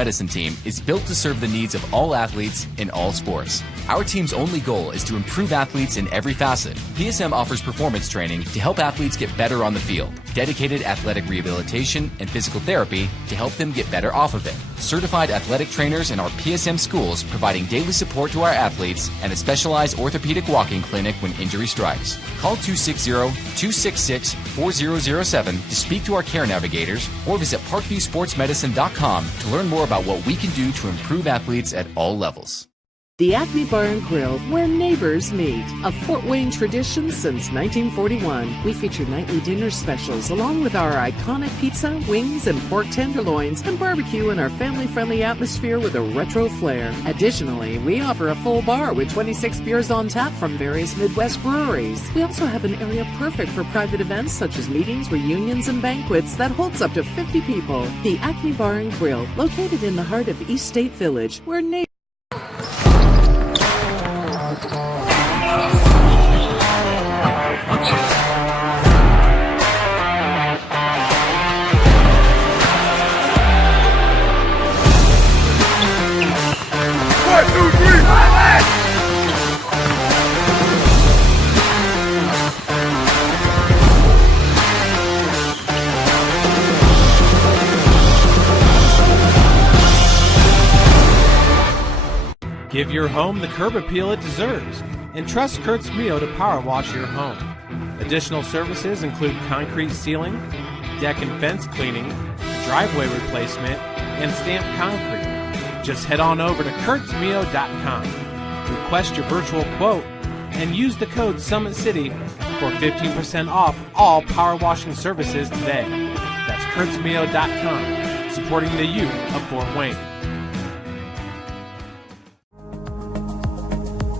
Medicine team is built to serve the needs of all athletes in all sports. Our team's only goal is to improve athletes in every facet. PSM offers performance training to help athletes get better on the field, dedicated athletic rehabilitation and physical therapy to help them get better off of it, certified athletic trainers in our PSM schools providing daily support to our athletes, and a specialized orthopedic walking clinic when injury strikes. Call 260-266-4007 to speak to our care navigators or visit parkviewsportsmedicine.com to learn more about what we can do to improve athletes at all levels. The Acme Bar and Grill, where neighbors meet. A Fort Wayne tradition since 1941. We feature nightly dinner specials along with our iconic pizza, wings, and pork tenderloins, and barbecue in our family-friendly atmosphere with a retro flair. Additionally, we offer a full bar with 26 beers on tap from various Midwest breweries. We also have an area perfect for private events such as meetings, reunions, and banquets that holds up to 50 people. The Acme Bar and Grill, located in the heart of East State Village, where neighbors Give your home the curb appeal it deserves and trust Kurt's Mio to power wash your home. Additional services include concrete sealing, deck and fence cleaning, driveway replacement, and stamped concrete. Just head on over to kurtzmio.com, request your virtual quote, and use the code SummitCity for 15% off all power washing services today. That's kurtzmio.com, supporting the youth of Fort Wayne.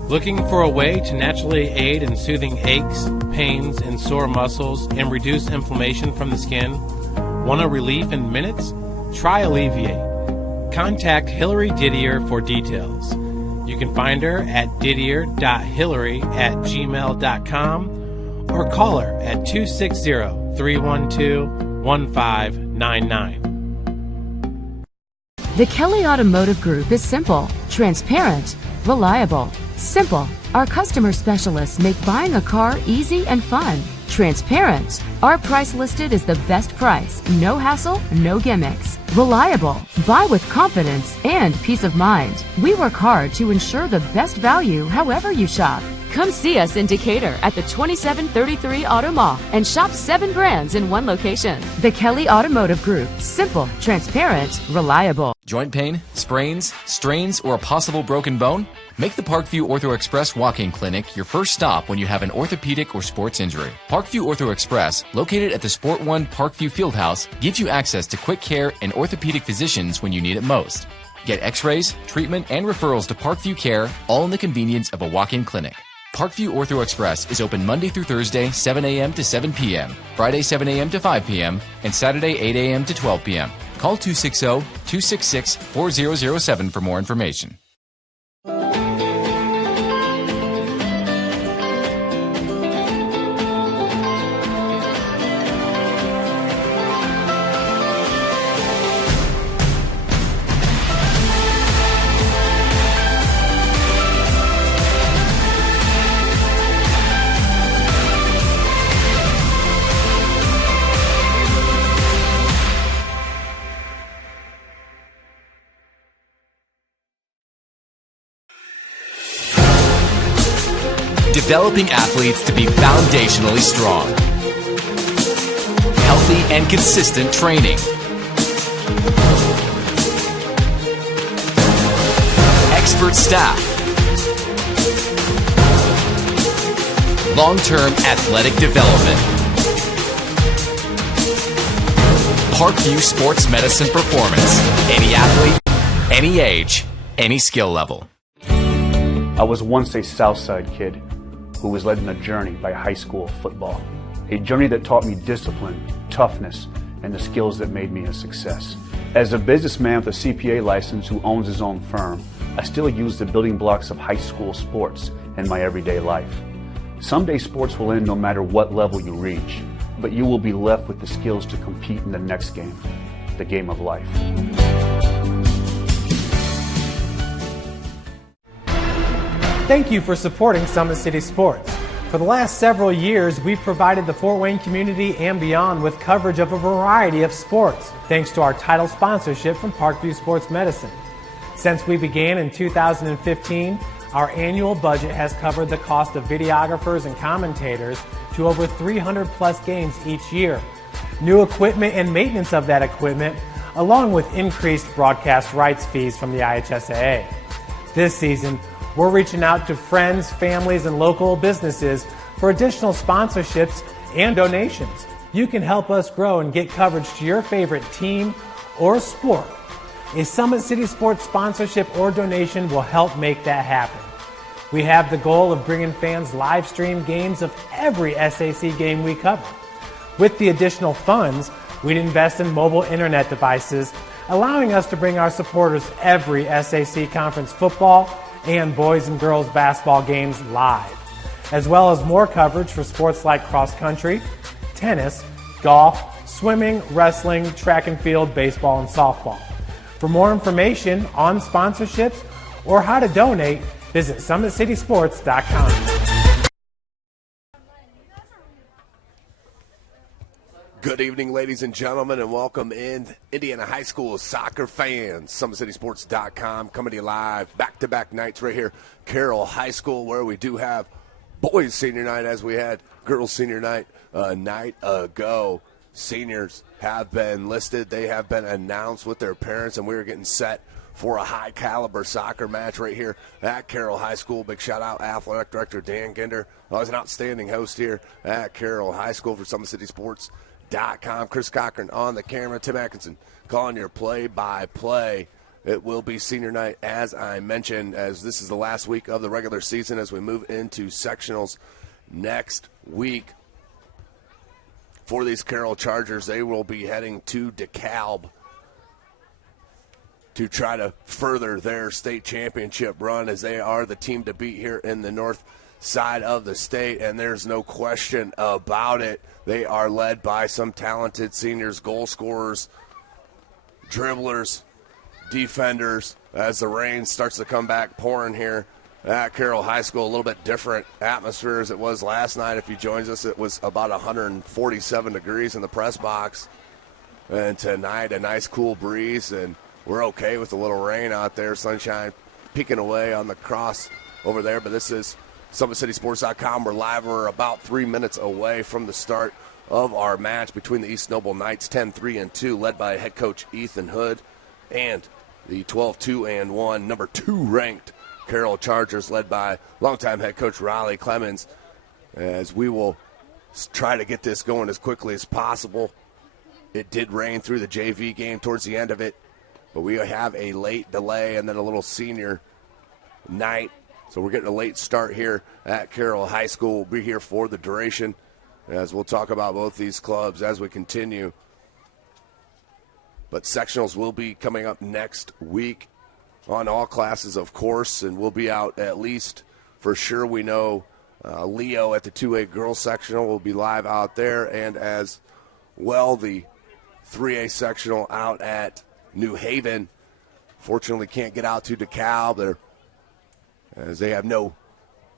Looking for a way to naturally aid in soothing aches, pains, and sore muscles and reduce inflammation from the skin? Want a relief in minutes? Try Alleviate. Contact Hillary Didier for details. You can find her at didier.hillary@gmail.com or call her at 260-312-1599. The Kelly Automotive Group is simple, transparent, reliable. Simple. Our customer specialists make buying a car easy and fun. Transparent. Our price listed is the best price. No hassle, no gimmicks. Reliable. Buy with confidence and peace of mind. We work hard to ensure the best value however you shop. Come see us in Decatur at the 2733 Auto Mall and shop 7 brands in one location. The Kelly Automotive Group. Simple, transparent, reliable. Joint pain, sprains, strains, or a possible broken bone? Make the Parkview Ortho Express Walk-In Clinic your first stop when you have an orthopedic or sports injury. Parkview Ortho Express, located at the Sport One Parkview Fieldhouse, gives you access to quick care and orthopedic physicians when you need it most. Get x-rays, treatment, and referrals to Parkview Care, all in the convenience of a walk-in clinic. Parkview Ortho Express is open Monday through Thursday, 7 a.m. to 7 p.m., Friday, 7 a.m. to 5 p.m., and Saturday, 8 a.m. to 12 p.m. Call 260-266-4007 for more information. Developing athletes to be foundationally strong. Healthy and consistent training. Expert staff. Long-term athletic development. Parkview Sports Medicine Performance. Any athlete, any age, any skill level. I was once a Southside kid who was led on a journey by high school football. A journey that taught me discipline, toughness, and the skills that made me a success. As a businessman with a CPA license who owns his own firm, I still use the building blocks of high school sports in my everyday life. Someday sports will end no matter what level you reach, but you will be left with the skills to compete in the next game, the game of life. Thank you for supporting Summit City Sports. For the last several years, we've provided the Fort Wayne community and beyond with coverage of a variety of sports, thanks to our title sponsorship from Parkview Sports Medicine. Since we began in 2015, our annual budget has covered the cost of videographers and commentators to over 300 plus games each year, new equipment and maintenance of that equipment, along with increased broadcast rights fees from the IHSAA. This season, we're reaching out to friends, families, and local businesses for additional sponsorships and donations. You can help us grow and get coverage to your favorite team or sport. A Summit City Sports sponsorship or donation will help make that happen. We have the goal of bringing fans live stream games of every SAC game we cover. With the additional funds, we'd invest in mobile internet devices, allowing us to bring our supporters every SAC conference football and boys and girls basketball games live, as well as more coverage for sports like cross country, tennis, golf, swimming, wrestling, track and field, baseball, and softball. For more information on sponsorships or how to donate, visit SummitCitySports.com. Good evening, ladies and gentlemen, and welcome in Indiana High School soccer fans. SummitCitySports.com coming to you live back-to-back nights right here. Carroll High School, where we do have boys senior night as we had girls senior night a night ago. Seniors have been listed. They have been announced with their parents, and we're getting set for a high-caliber soccer match right here at Carroll High School. Big shout-out, Athletic Director Dan Ginder. Always an outstanding host here at Carroll High School for SummitCitySports.com. Chris Cochran on the camera. Tim Atkinson calling your play-by-play. It will be senior night, as I mentioned, as this is the last week of the regular season as we move into sectionals next week. For these Carroll Chargers, they will be heading to DeKalb to try to further their state championship run, as they are the team to beat here in the north side of the state, and there's no question about it. They are led by some talented seniors, goal scorers, dribblers, defenders, as the rain starts to come back pouring here at Carroll High School. A little bit different atmosphere as it was last night. If you joined us, it was about 147 degrees in the press box, and tonight a nice cool breeze, and we're okay with a little rain out there, sunshine peeking away on the cross over there. But this is SummitCitySports.com. We're live. We're about 3 minutes away from the start of our match between the East Noble Knights, 10-3-2, led by head coach Ethan Hood, and the 12-2-1, number 2 ranked Carroll Chargers, led by longtime head coach Riley Clemens, as we will try to get this going as quickly as possible. It did rain through the JV game towards the end of it, but we have a late delay and then a little senior night. So we're getting a late start here at Carroll High School. We'll be here for the duration, as we'll talk about both these clubs as we continue. But sectionals will be coming up next week on all classes, of course, and we'll be out at least for sure. We know Leo at the 2A girls sectional will be live out there, and as well the 3A sectional out at New Haven. Fortunately can't get out to DeKalb, as they have no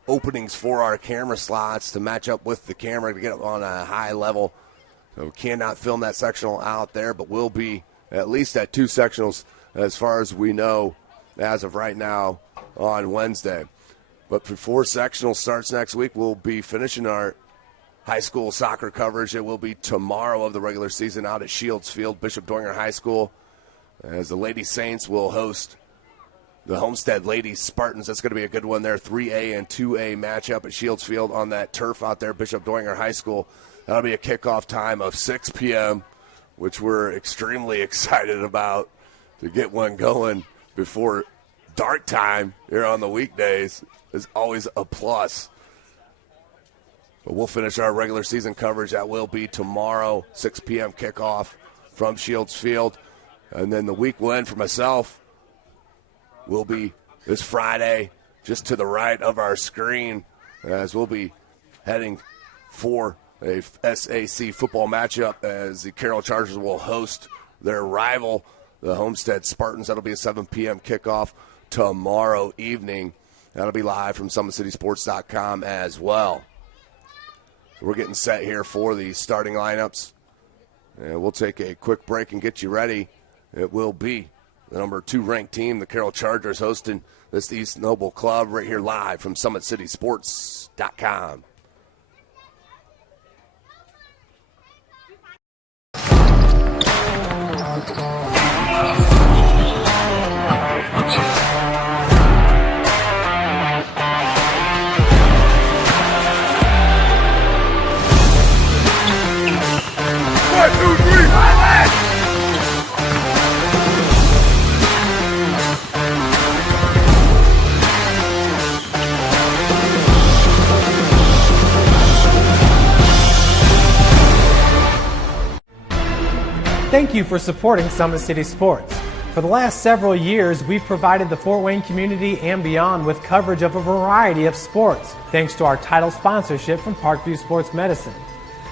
openings for our camera slots to match up with the camera to get up on a high level. So we cannot film that sectional out there, but we'll be at least at 2 sectionals as far as we know as of right now on Wednesday. But before sectional starts next week, we'll be finishing our high school soccer coverage. It will be tomorrow of the regular season out at Shields Field, Bishop Dwenger High School, as the Lady Saints will host the Homestead Lady Spartans. That's going to be a good one there, 3A and 2A matchup at Shields Field on that turf out there, Bishop Dwenger High School. That'll be a kickoff time of 6 p.m., which we're extremely excited about to get one going before dark time here on the weekdays is always a plus. But we'll finish our regular season coverage. That will be tomorrow, 6 p.m. kickoff from Shields Field. And then the week win for myself will be this Friday, just to the right of our screen, as we'll be heading for a SAC football matchup, as the Carroll Chargers will host their rival, the Homestead Spartans. That'll be a 7 p.m. kickoff tomorrow evening. That'll be live from SummitCitySports.com as well. We're getting set here for the starting lineups. And we'll take a quick break and get you ready. It will be the number 2 ranked team, the Carroll Chargers, hosting this East Noble club right here live from SummitCitySports.com. Thank you for supporting Summit City Sports. For the last several years, we've provided the Fort Wayne community and beyond with coverage of a variety of sports, thanks to our title sponsorship from Parkview Sports Medicine.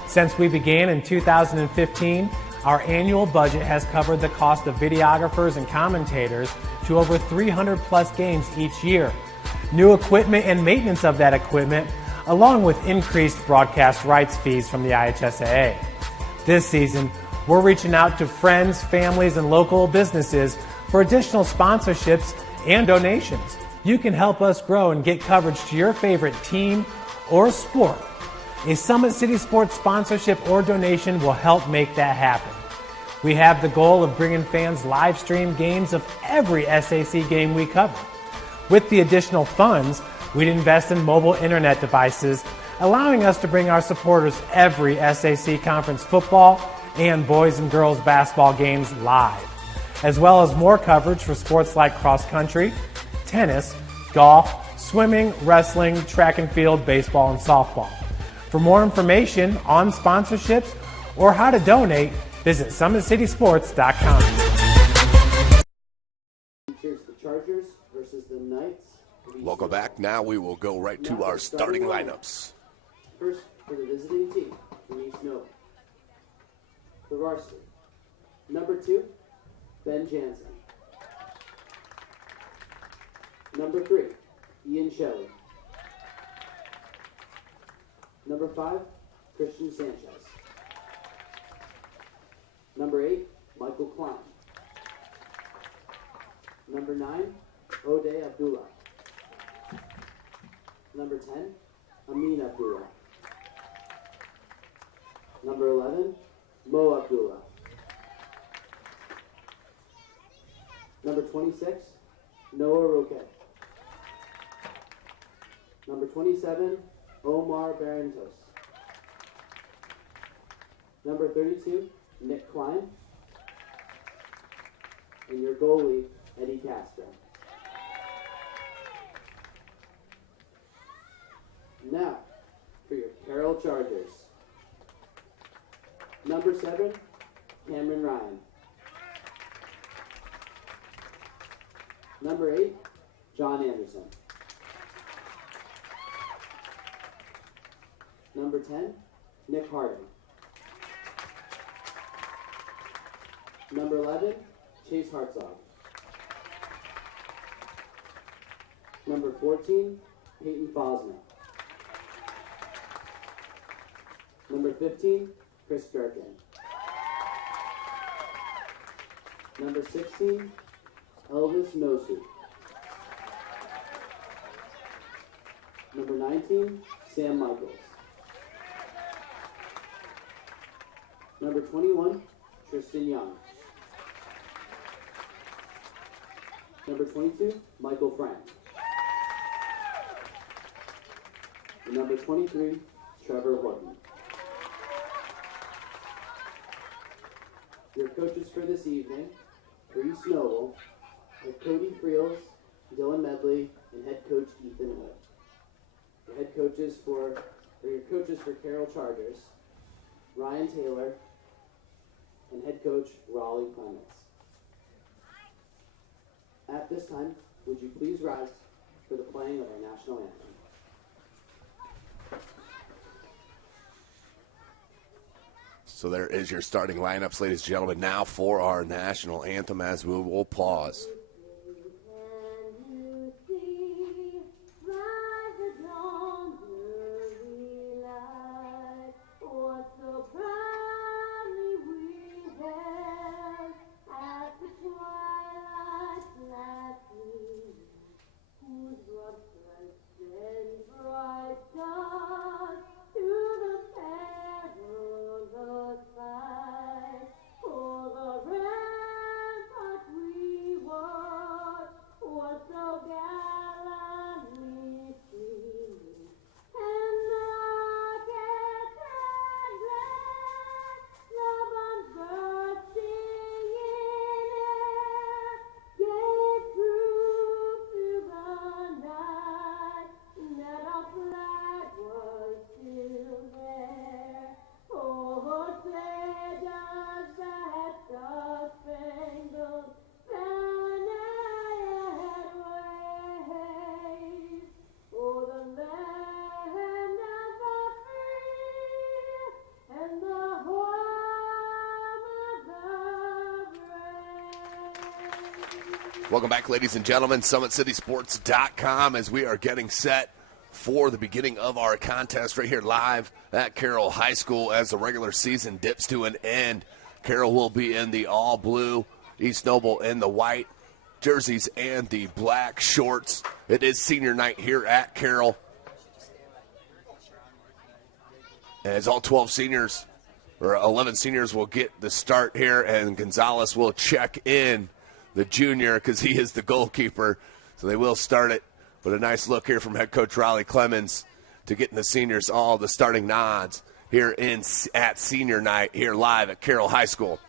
Since we began in 2015, our annual budget has covered the cost of videographers and commentators to over 300 plus games each year. New equipment and maintenance of that equipment, along with increased broadcast rights fees from the IHSAA. This season, we're reaching out to friends, families, and local businesses for additional sponsorships and donations. You can help us grow and get coverage to your favorite team or sport. A Summit City Sports sponsorship or donation will help make that happen. We have the goal of bringing fans live stream games of every SAC game we cover. With the additional funds, we'd invest in mobile internet devices, allowing us to bring our supporters every SAC conference football and boys and girls basketball games live, as well as more coverage for sports like cross country, tennis, golf, swimming, wrestling, track and field, baseball, and softball. For more information on sponsorships or how to donate, visit SummitCitySports.com. Features the Chargers versus the Knights. Welcome back. Now we will go right to our starting lineups. First, for the visiting team from East Noble. The varsity. Number 2, Ben Jansen. Number 3, Ian Shelley. Number 5, Christian Sanchez. Number 8, Michael Klein. Number 9, Ode Abdullah. Number 10, Amin Abdullah. Number 11, Mo Abdullah. Number 26, Noah Roque. Number 27, Omar Barantos. Number 32, Nick Klein. And your goalie, Eddie Castro. Now, for your Carroll Chargers. Number 7, Cameron Ryan. Number 8, John Anderson. Number 10, Nick Harding. Number 11, Chase Hartzog. Number 14, Peyton Fosma. Number 15, Chris Durkin. Number 16, Elvis Nosu. Number 19, Sam Michaels. Number 21, Tristan Young. Number 22, Michael Frank. And number 23, Trevor Horton. Your coaches for this evening, for East Noble, are Cody Friels, Dylan Medley, and head coach Ethan Hood. Your coaches for Carroll Chargers, Ryan Taylor, and head coach Raleigh Clements. At this time, would you please rise for the playing of our national anthem? So there is your starting lineups, ladies and gentlemen, now for our national anthem as we will pause. Welcome back, ladies and gentlemen. SummitCitySports.com as we are getting set for the beginning of our contest right here live at Carroll High School as the regular season dips to an end. Carroll will be in the all blue, East Noble in the white jerseys and the black shorts. It is senior night here at Carroll, as all 12 seniors or 11 seniors will get the start here, and Gonzalez will check in the junior because he is the goalkeeper. So they will start it. But a nice look here from head coach Riley Clemens to getting the seniors all the starting nods here at senior night here live at Carroll High School.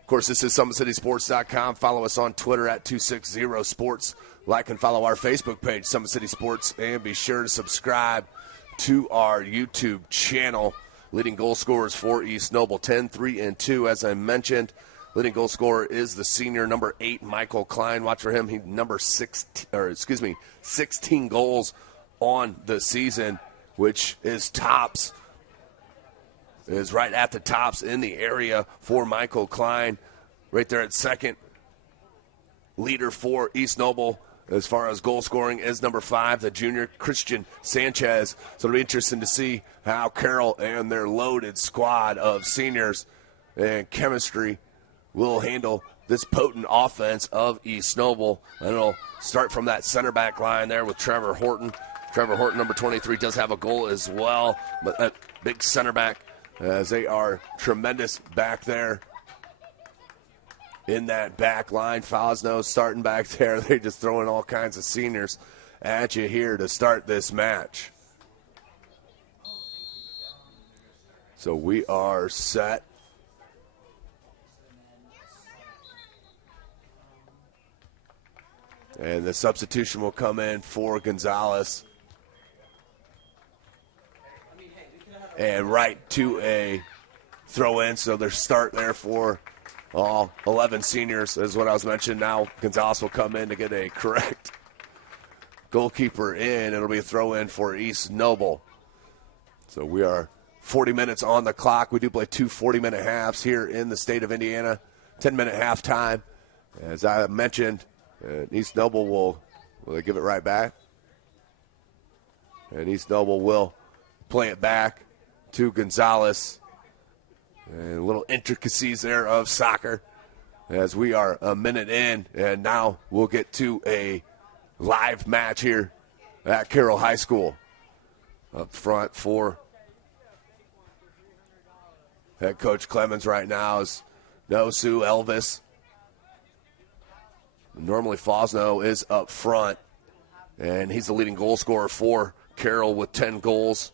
Of course, this is SummitCitySports.com. Follow us on Twitter at 260sports. Like and follow our Facebook page, Summit City Sports, and be sure to subscribe to our YouTube channel. Leading goal scorers for East Noble, 10, 3, and 2, as I mentioned. Leading goal scorer is the senior, number 8, Michael Klein. Watch for him. He number 16 goals on the season, which is tops. Is right at the tops in the area for Michael Klein. Right there at second. Leader for East Noble as far as goal scoring is number 5, the junior Christian Sanchez. So it'll be interesting to see how Carroll and their loaded squad of seniors and chemistry will handle this potent offense of East Noble. And it'll start from that center back line there with Trevor Horton. Trevor Horton, number 23, does have a goal as well. But that big center back, as they are tremendous back there in that back line. Fosno starting back there. They're just throwing all kinds of seniors at you here to start this match. So we are set. And the substitution will come in for Gonzalez. And right to a throw in. So their start there for all 11 seniors is what I was mentioning. Now Gonzalez will come in to get a correct goalkeeper in. It'll be a throw in for East Noble. So we are 40 minutes on the clock. We do play 2 40-minute halves here in the state of Indiana. 10-minute halftime. As I mentioned, East Noble will they give it right back? And East Noble will play it back to Gonzalez. And little intricacies there of soccer as we are a minute in. And now we'll get to a live match here at Carroll High School. Up front for head coach Clemens right now is Nosu Elvis. Normally Fosno is up front, and he's the leading goal scorer for Carroll with 10 goals.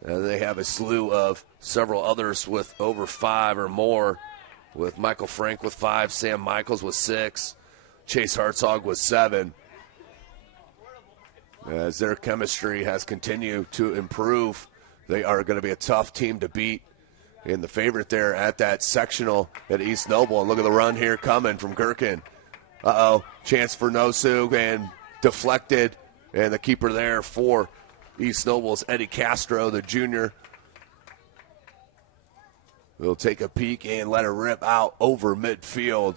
They have a slew of several others with over 5 or more, with Michael Frank with 5, Sam Michaels with 6, Chase Hartzog with 7. As their chemistry has continued to improve, they are going to be a tough team to beat. And the favorite there at that sectional at East Noble. And look at the run here coming from Gherkin. Chance for Nosu and deflected. And the keeper there for East Noble's Eddie Castro, the junior. Will take a peek and let her rip out over midfield.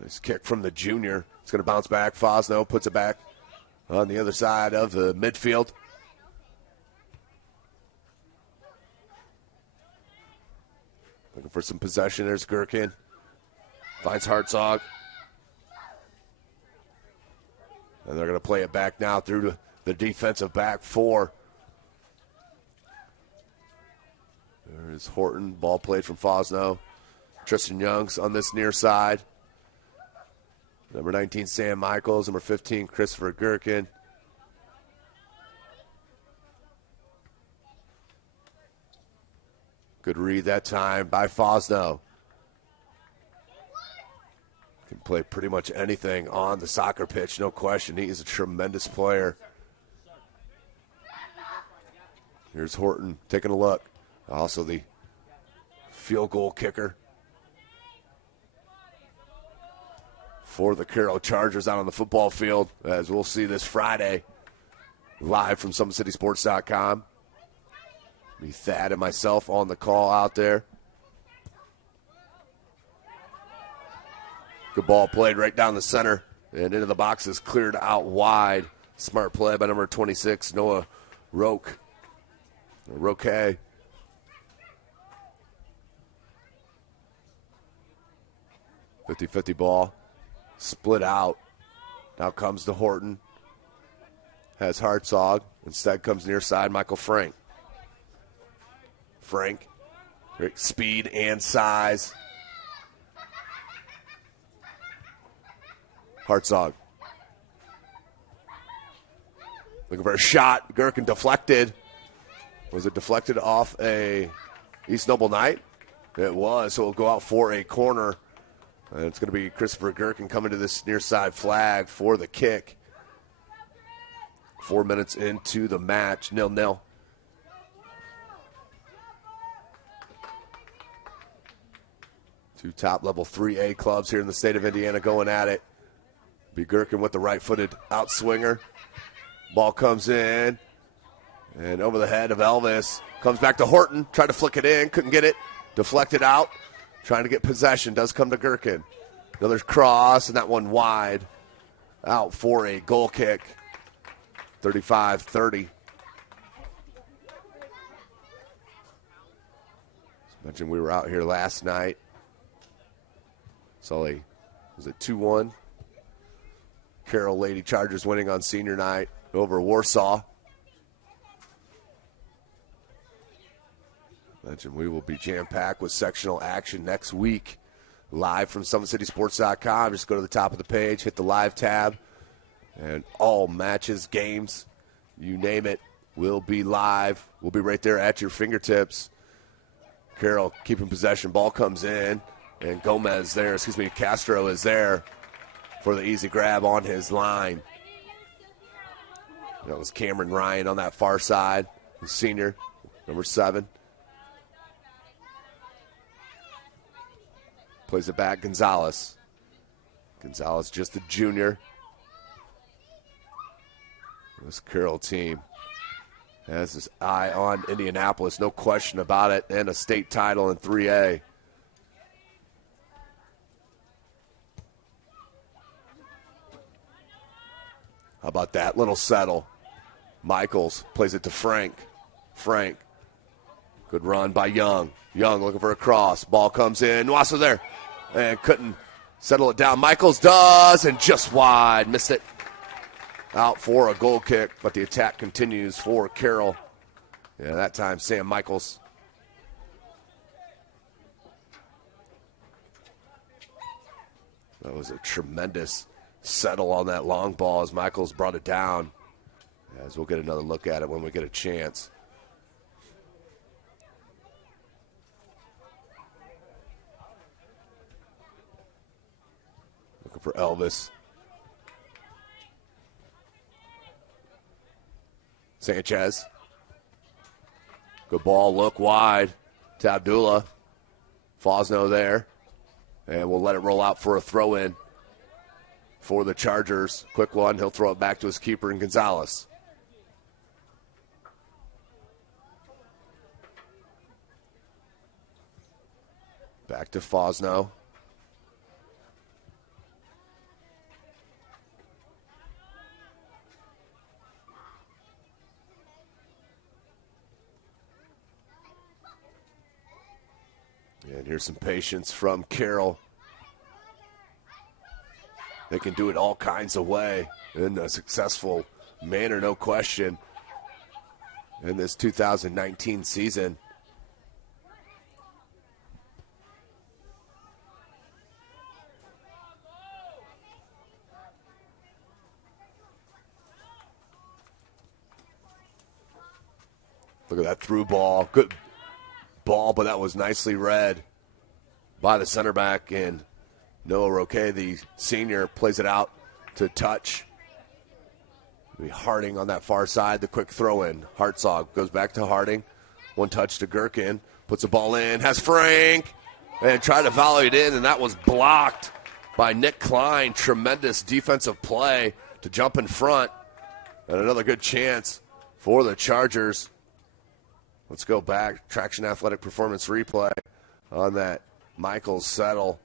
Nice kick from the junior. It's going to bounce back. Fosno puts it back on the other side of the midfield. Looking for some possession. There's Gherkin. Finds Hartzog. And they're going to play it back now through to the defensive back 4. There's Horton. Ball played from Fosno. Tristan Young's on this near side. Number 19, Sam Michaels. Number 15, Christopher Gherkin. Good read that time by Fosno. Can play pretty much anything on the soccer pitch, no question. He is a tremendous player. Here's Horton taking a look. Also the field goal kicker for the Carroll Chargers out on the football field, as we'll see this Friday live from SummitCitySports.com. Be Thad and myself on the call out there. Good ball played right down the center and into the boxes, cleared out wide. Smart play by number 26, Noah Roque. 50-50 ball. Split out. Now comes to Horton. Has Hartzog. Instead comes near side, Michael Frank. Frank. Great speed and size. Hartzog. Looking for a shot. Gherkin deflected. Was it deflected off a East Noble Knight? It was, so it'll go out for a corner. And it's going to be Christopher Gherkin coming to this near side flag for the kick. 4 minutes into the match, 0-0. Two top-level 3A clubs here in the state of Indiana going at it. Be Gherkin with the right-footed outswinger. Ball comes in, and over the head of Elvis. Comes back to Horton, tried to flick it in, couldn't get it. Deflected out, trying to get possession. Does come to Gherkin. Another cross, and that one wide. Out for a goal kick. 35-30. Imagine we were out here last night. Sully, was it 2-1? Carroll Lady Chargers winning on senior night over Warsaw. Imagine we will be jam-packed with sectional action next week. Live from SummitCitySports.com. Just go to the top of the page, hit the live tab, and all matches, games, you name it, will be live. We'll be right there at your fingertips. Carroll keeping possession. Ball comes in, and Castro is there for the easy grab on his line. That was Cameron Ryan on that far side, the senior, number 7. Plays it back, Gonzalez. Gonzalez just a junior. This Carroll team has his eye on Indianapolis, no question about it, and a state title in 3A. How about that little settle? Michaels plays it to Frank. Frank. Good run by Young. Young looking for a cross. Ball comes in. Nwasa there. And couldn't settle it down. Michaels does, and just wide. Missed it. Out for a goal kick, but the attack continues for Carroll. Yeah, that time Sam Michaels. That was a tremendous settle on that long ball as Michaels brought it down. As we'll get another look at it when we get a chance. Looking for Elvis. Sanchez. Good ball, look wide to Abdullah. Fosno there. And we'll let it roll out for a throw-in for the Chargers. Quick one, he'll throw it back to his keeper in Gonzalez. Back to Fosno. And here's some patience from Carroll. They can do it all kinds of way in a successful manner, no question, in this 2019 season. Look at that through ball. Good ball, but that was nicely read by the center back, and Noah Roque, the senior, plays it out to touch. Harding on that far side, the quick throw in. Hartzog goes back to Harding. One touch to Gherkin, puts the ball in, has Frank, and tried to volley it in, and that was blocked by Nick Klein. Tremendous defensive play to jump in front, and another good chance for the Chargers. Let's go back. Traction Athletic Performance replay on that Michaels settle.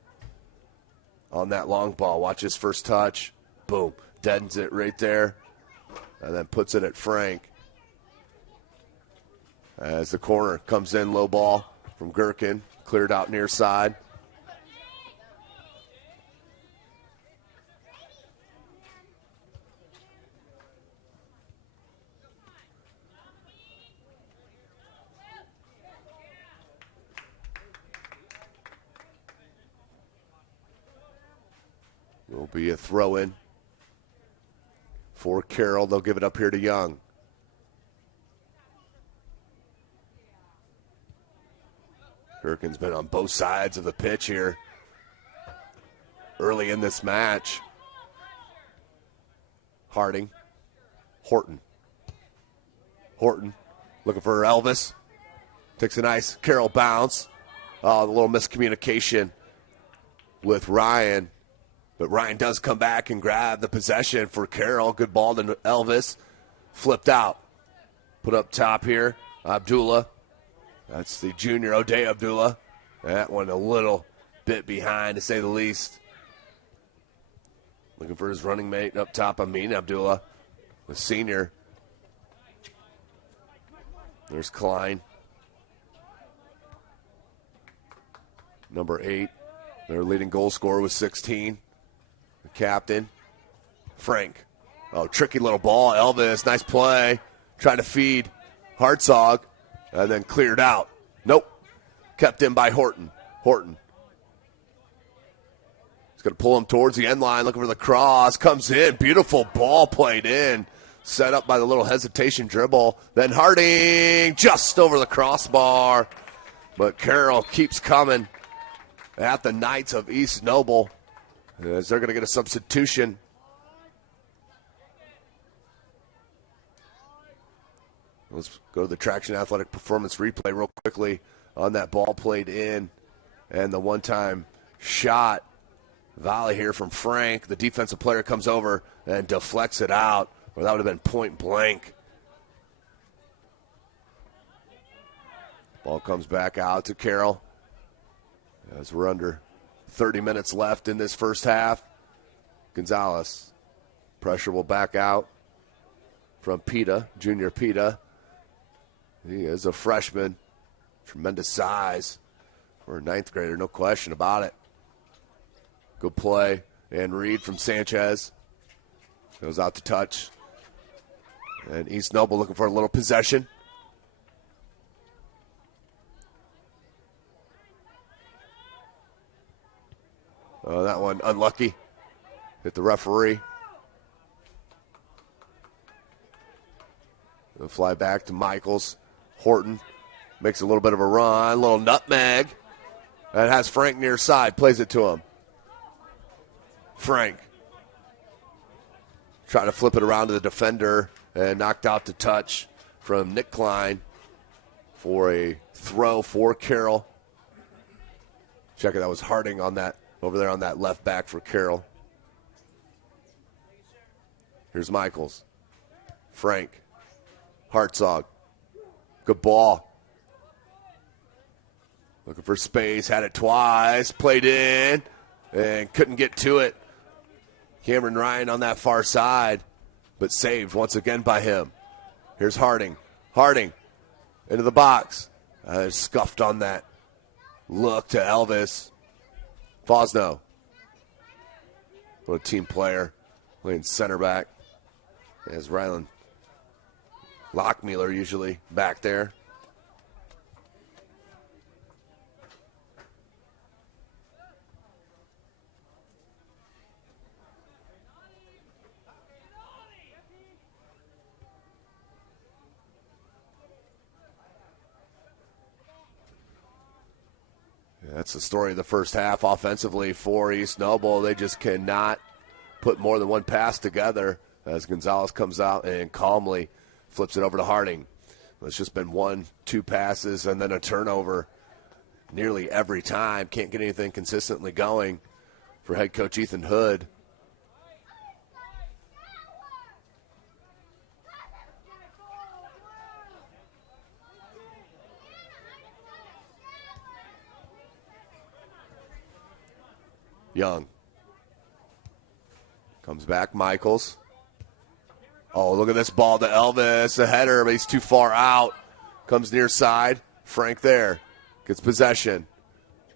on that long ball. Watch his first touch. Boom. Deadens it right there. And then puts it at Frank. As the corner comes in, low ball from Gherkin. Cleared out near side. Will be a throw-in for Carroll. They'll give it up here to Young. Gherkin's been on both sides of the pitch here early in this match. Harding. Horton looking for Elvis. Takes a nice Carroll bounce. Oh, the little miscommunication with Ryan. But Ryan does come back and grab the possession for Carroll. Good ball to Elvis. Flipped out. Put up top here. Abdullah. That's the junior O'Day Abdullah. That one a little bit behind, to say the least. Looking for his running mate up top, Amin Abdullah, the senior. There's Klein. Number 8. Their leading goal scorer was 16. The captain. Frank. Oh, tricky little ball. Elvis, nice play. Trying to feed Hartzog. And then cleared out. Nope. Kept in by Horton. He's going to pull him towards the end line, looking for the cross. Comes in. Beautiful ball played in. Set up by the little hesitation dribble. Then Harding just over the crossbar. But Carroll keeps coming at the Knights of East Noble, as they're going to get a substitution. Let's go to the Traction Athletic Performance replay real quickly on that ball played in. And the one-time shot volley here from Frank. The defensive player comes over and deflects it out, or that would have been point blank. Ball comes back out to Carroll as we're under 30 minutes left in this first half. Gonzalez. Pressure will back out from Pita, junior Pita. He is a freshman. Tremendous size for a ninth grader, no question about it. Good play and read from Sanchez. Goes out to touch. And East Noble looking for a little possession. Oh, that one unlucky. Hit the referee. They'll fly back to Michaels. Horton makes a little bit of a run, a little nutmeg. And has Frank near side, plays it to him. Frank. Trying to flip it around to the defender and knocked out to touch from Nick Klein for a throw for Carroll. Check it, that was Harding on that, over there on that left back for Carroll. Here's Michaels. Frank. Hartzog. Good ball. Looking for space. Had it twice. Played in. And couldn't get to it. Cameron Ryan on that far side. But saved once again by him. Here's Harding. Harding. Into the box. Scuffed on that. Look to Elvis. Fosno. What a team player. Playing center back. As Ryland Lockmuller usually back there. That's the story of the first half offensively for East Noble. They just cannot put more than one pass together as Gonzalez comes out and calmly flips it over to Harding. It's just been 1-2 passes and then a turnover nearly every time. Can't get anything consistently going for head coach Ethan Hood. Young Comes back, Michaels. Oh, look at this ball to Elvis. A header, but he's too far out. Comes near side. Frank there. Gets possession.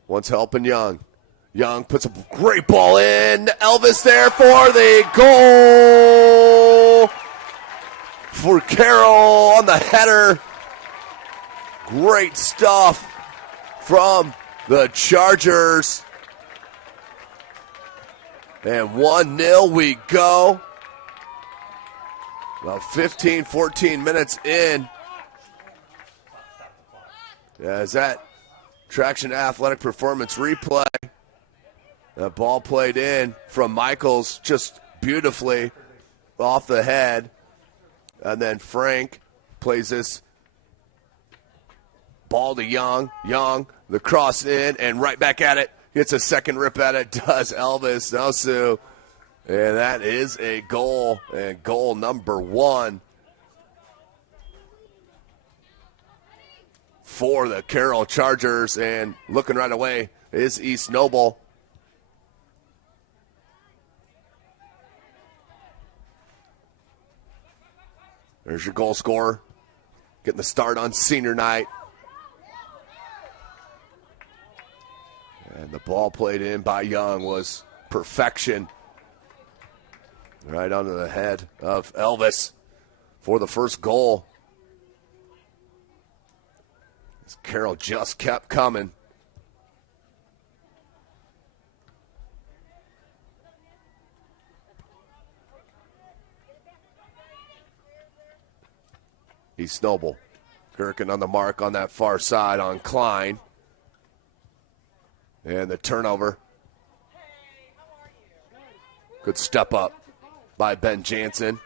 Wants help in Young. Young puts a great ball in. Elvis there for the goal for Carroll on the header. Great stuff from the Chargers. And 1-0 we go. About 15, 14 minutes in. As that Traction Athletic Performance replay. That ball played in from Michaels just beautifully off the head. And then Frank plays this ball to Young. Young, the cross in and right back at it. Gets a second rip at it. Does Elvis Nosu. And that is a goal. And goal number 1 for the Carroll Chargers. And looking right away is East Noble. There's your goal scorer. Getting the start on senior night. And the ball played in by Young was perfection. Right onto the head of Elvis for the first goal. As Carroll just kept coming. East Noble. Gherkin on the mark on that far side on Klein. And the turnover. Good step up by Ben Jansen,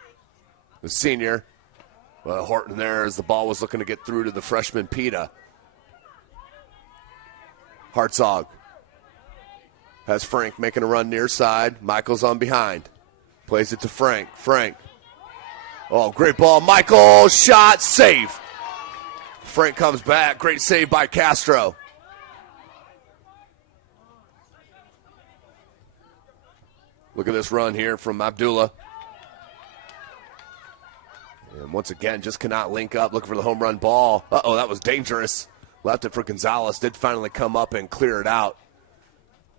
the senior. Horton there as the ball was looking to get through to the freshman Pita. Hartzog has Frank making a run near side. Michaels on behind. Plays it to Frank. Frank. Oh, great ball. Michael, shot, save. Frank comes back. Great save by Castro. Look at this run here from Abdullah. And once again, just cannot link up. Looking for the home run ball. Uh-oh, that was dangerous. Left it for Gonzalez. Did finally come up and clear it out.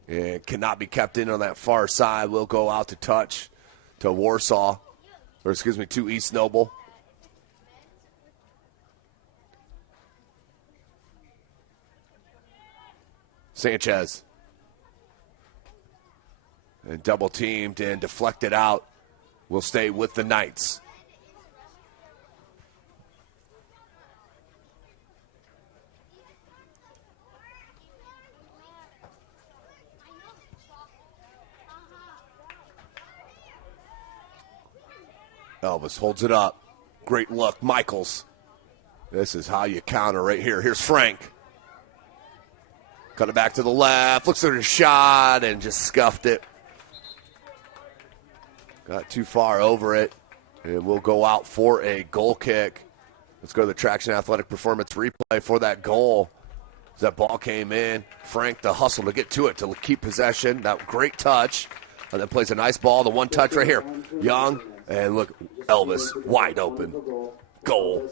And cannot be kept in on that far side. Will go out to touch to Warsaw. To East Noble. Sanchez. And double teamed and deflected out. Will stay with the Knights. Elvis holds it up. Great look. Michaels. This is how you counter right here. Here's Frank. Cut it back to the left. Looks at his shot and just scuffed it. Got too far over it. And we'll go out for a goal kick. Let's go to the Traction Athletic Performance replay for that goal. As that ball came in. Frank, the hustle to get to it, to keep possession. That great touch. And then plays a nice ball. The one touch right here. Young. And look, Elvis, wide open. Goal.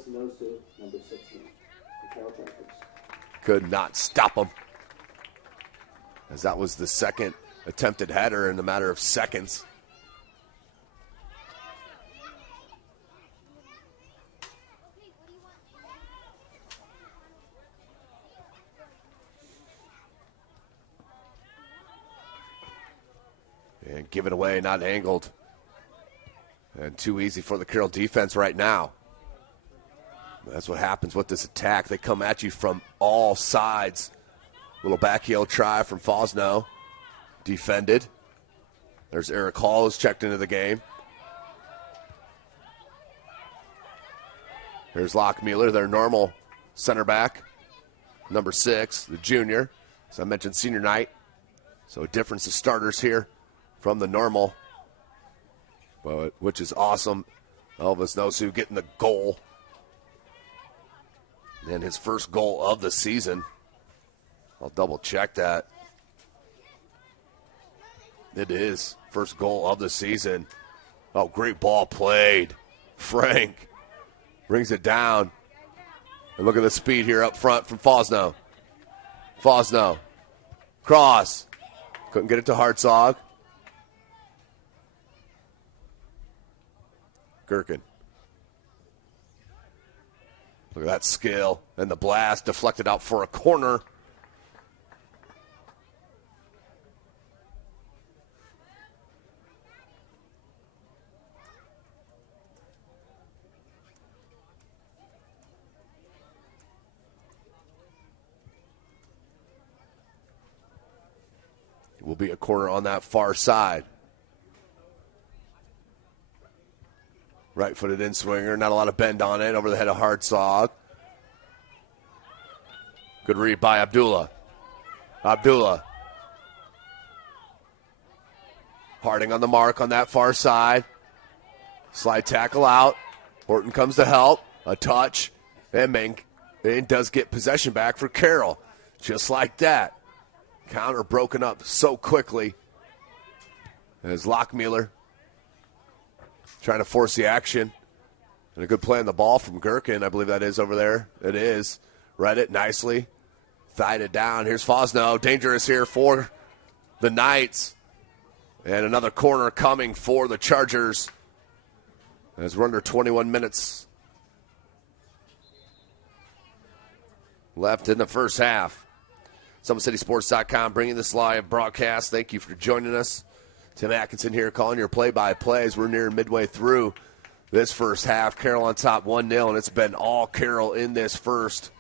Could not stop him. As that was the second attempted header in a matter of seconds. And give it away, not angled. And too easy for the Carroll defense right now. That's what happens with this attack. They come at you from all sides. Little backheel try from Fosno. Defended. There's Eric Hall who's checked into the game. Here's Lockmueller, their normal center back. Number 6, the junior. As I mentioned, senior night. So a difference of starters here from the normal. But which is awesome. Elvis Nosu getting the goal. And his first goal of the season. I'll double check that. It is. First goal of the season. Oh, great ball played. Frank brings it down. And look at the speed here up front from Fosno. Fosno. Cross. Couldn't get it to Hartzog. Gherkin. Look at that skill. And the blast deflected out for a corner. It will be a corner on that far side. Right-footed in-swinger, not a lot of bend on it, over the head of Hartzog. Good read by Abdullah. Abdullah. Harding on the mark on that far side. Slide tackle out. Horton comes to help. A touch. And Maine does get possession back for Carroll. Just like that. Counter broken up so quickly. As Lockmuller trying to force the action. And a good play on the ball from Gherkin. I believe that is over there. It is. Read it nicely. Thied it down. Here's Fosno. Dangerous here for the Knights. And another corner coming for the Chargers. As we're under 21 minutes left in the first half. SummitCitySports.com bringing this live broadcast. Thank you for joining us. Tim Atkinson here calling your play-by-play as we're near midway through this first half. Carroll on top 1-0, and it's been all Carroll in this first.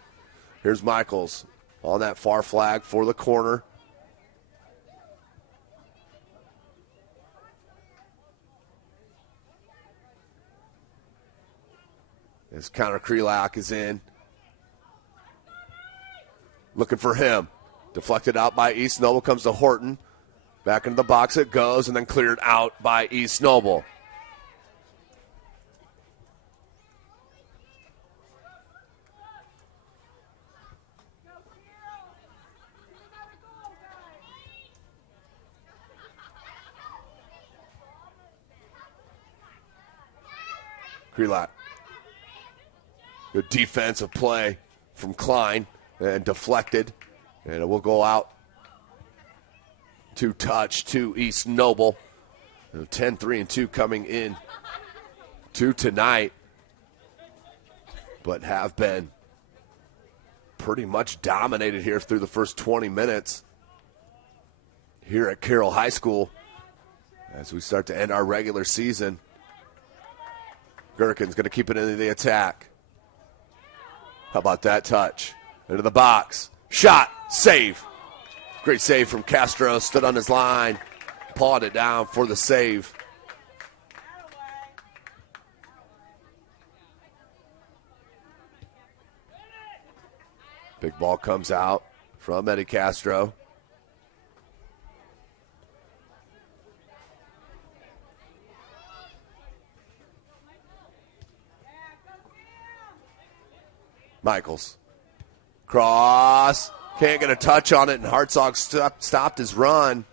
Here's Michaels on that far flag for the corner. As Connor Krelak is in. Looking for him. Deflected out by East Noble, comes to Horton. Back into the box it goes, and then cleared out by East Noble. Krelak. Good defensive play from Klein, and deflected. And it will go out to touch to East Noble. 10-3-2 coming in to tonight. But have been pretty much dominated here through the first 20 minutes here at Carroll High School as we start to end our regular season. Gherkin's going to keep it into the attack. How about that touch? Into the box. Shot. Save. Great save from Castro. Stood on his line. Pawed it down for the save. Big ball comes out from Eddie Castro. Michaels. Cross. Can't get a touch on it, and Hartzog stopped his run.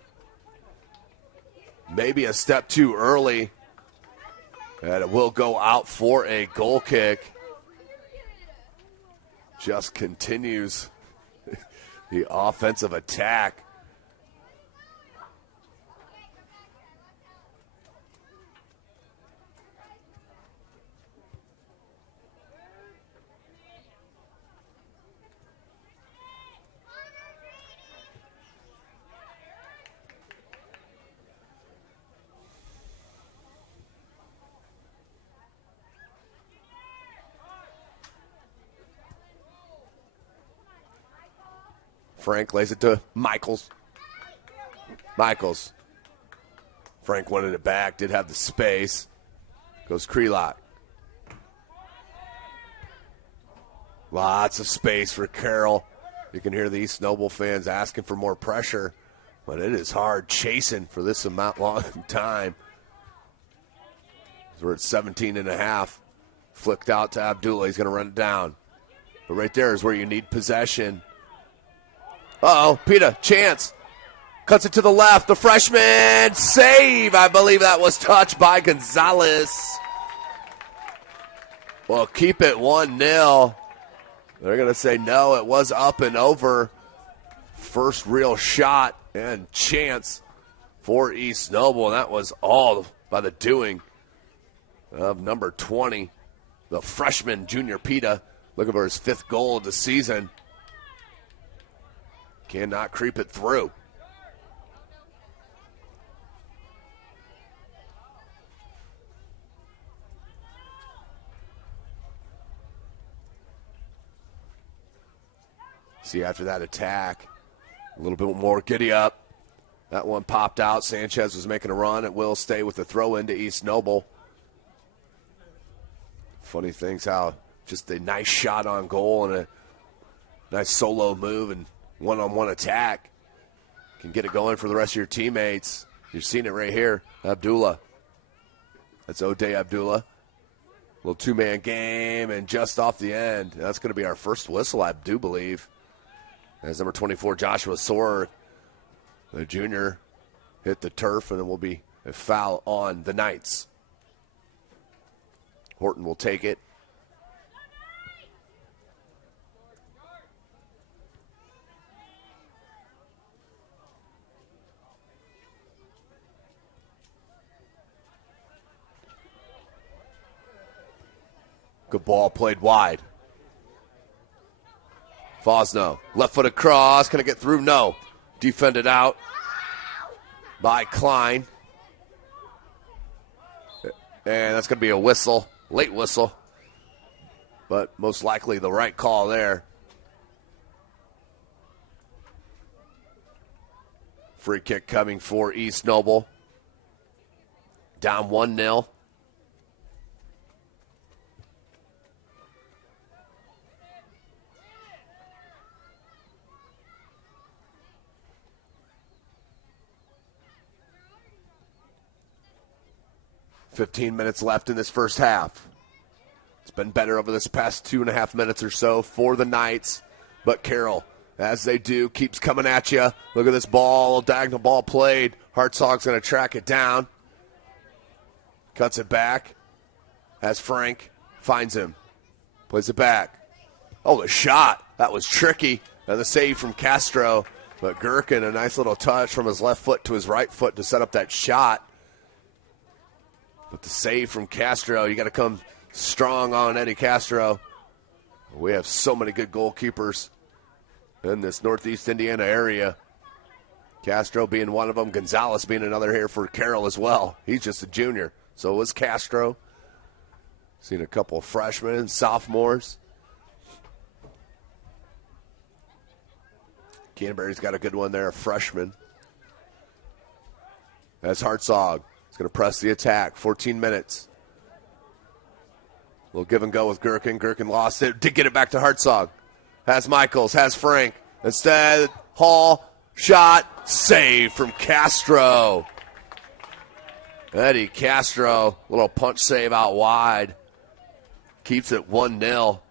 Maybe a step too early. And it will go out for a goal kick. Just continues the offensive attack. Frank lays it to Michaels. Michaels. Frank wanted it back, did have the space. Goes Krelak. Lots of space for Carroll. You can hear the East Noble fans asking for more pressure, but it is hard chasing for this amount long time. So we're at 17.5. Flicked out to Abdullah. He's going to run it down. But right there is where you need possession. Uh-oh, Pita, chance. Cuts it to the left. The freshman save. I believe that was touched by Gonzalez. Well, keep it 1-0. They're going to say no, it was up and over. First real shot and chance for East Noble, and that was all by the doing of number 20, the freshman, Junior Pita, looking for his 5th goal of the season. Cannot creep it through. See, after that attack, a little bit more giddy up. That one popped out. Sanchez was making a run. It will stay with the throw into East Noble. Funny things how just a nice shot on goal and a nice solo move and one-on-one attack can get it going for the rest of your teammates. You're seeing it right here. Abdullah. That's O'Day Abdullah. Little two-man game and just off the end. That's going to be our first whistle, I do believe. As number 24, Joshua Sorer, the junior, hit the turf, and it will be a foul on the Knights. Horton will take it. Good ball played wide. Fosno, left-footed cross. Can it get through? No. Defended out by Klein. And that's going to be a whistle, late whistle. But most likely the right call there. Free kick coming for East Noble. Down 1-0. .15 minutes left in this first half. It's been better over this past 2.5 minutes or so for the Knights. But Carroll, as they do, keeps coming at you. Look at this ball, diagonal ball played. Hartzog's going to track it down. Cuts it back. As Frank finds him. Plays it back. Oh, the shot. That was tricky. And the save from Castro. But Gherkin, a nice little touch from his left foot to his right foot to set up that shot. But the save from Castro, you got to come strong on Eddie Castro. We have so many good goalkeepers in this Northeast Indiana area. Castro being one of them, Gonzalez being another here for Carroll as well. He's just a junior. So was Castro. Seen a couple of freshmen, sophomores. Canterbury's got a good one there, a freshman. That's Hartzog. Going to press the attack. 14 minutes. Little give and go with Gherkin. Gherkin lost it. Did get it back to Hartzog. Has Michaels. Has Frank. Instead, Hall. Shot. Save from Castro. Eddie Castro. Little punch save out wide. Keeps it 1-0.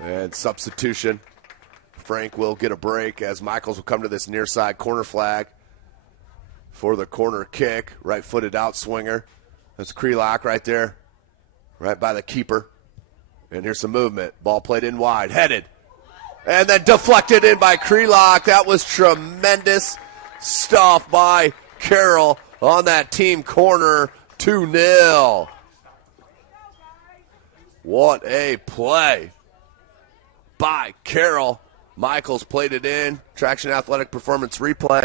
And substitution. Frank will get a break as Michaels will come to this near side corner flag for the corner kick. Right-footed out swinger. That's Krelock right there, right by the keeper. And here's some movement. Ball played in wide. Headed. And then deflected in by Krelock. That was tremendous stuff by Carroll on that team corner. 2-0. What a play by Carroll. Michaels played it in. Traction Athletic Performance replay.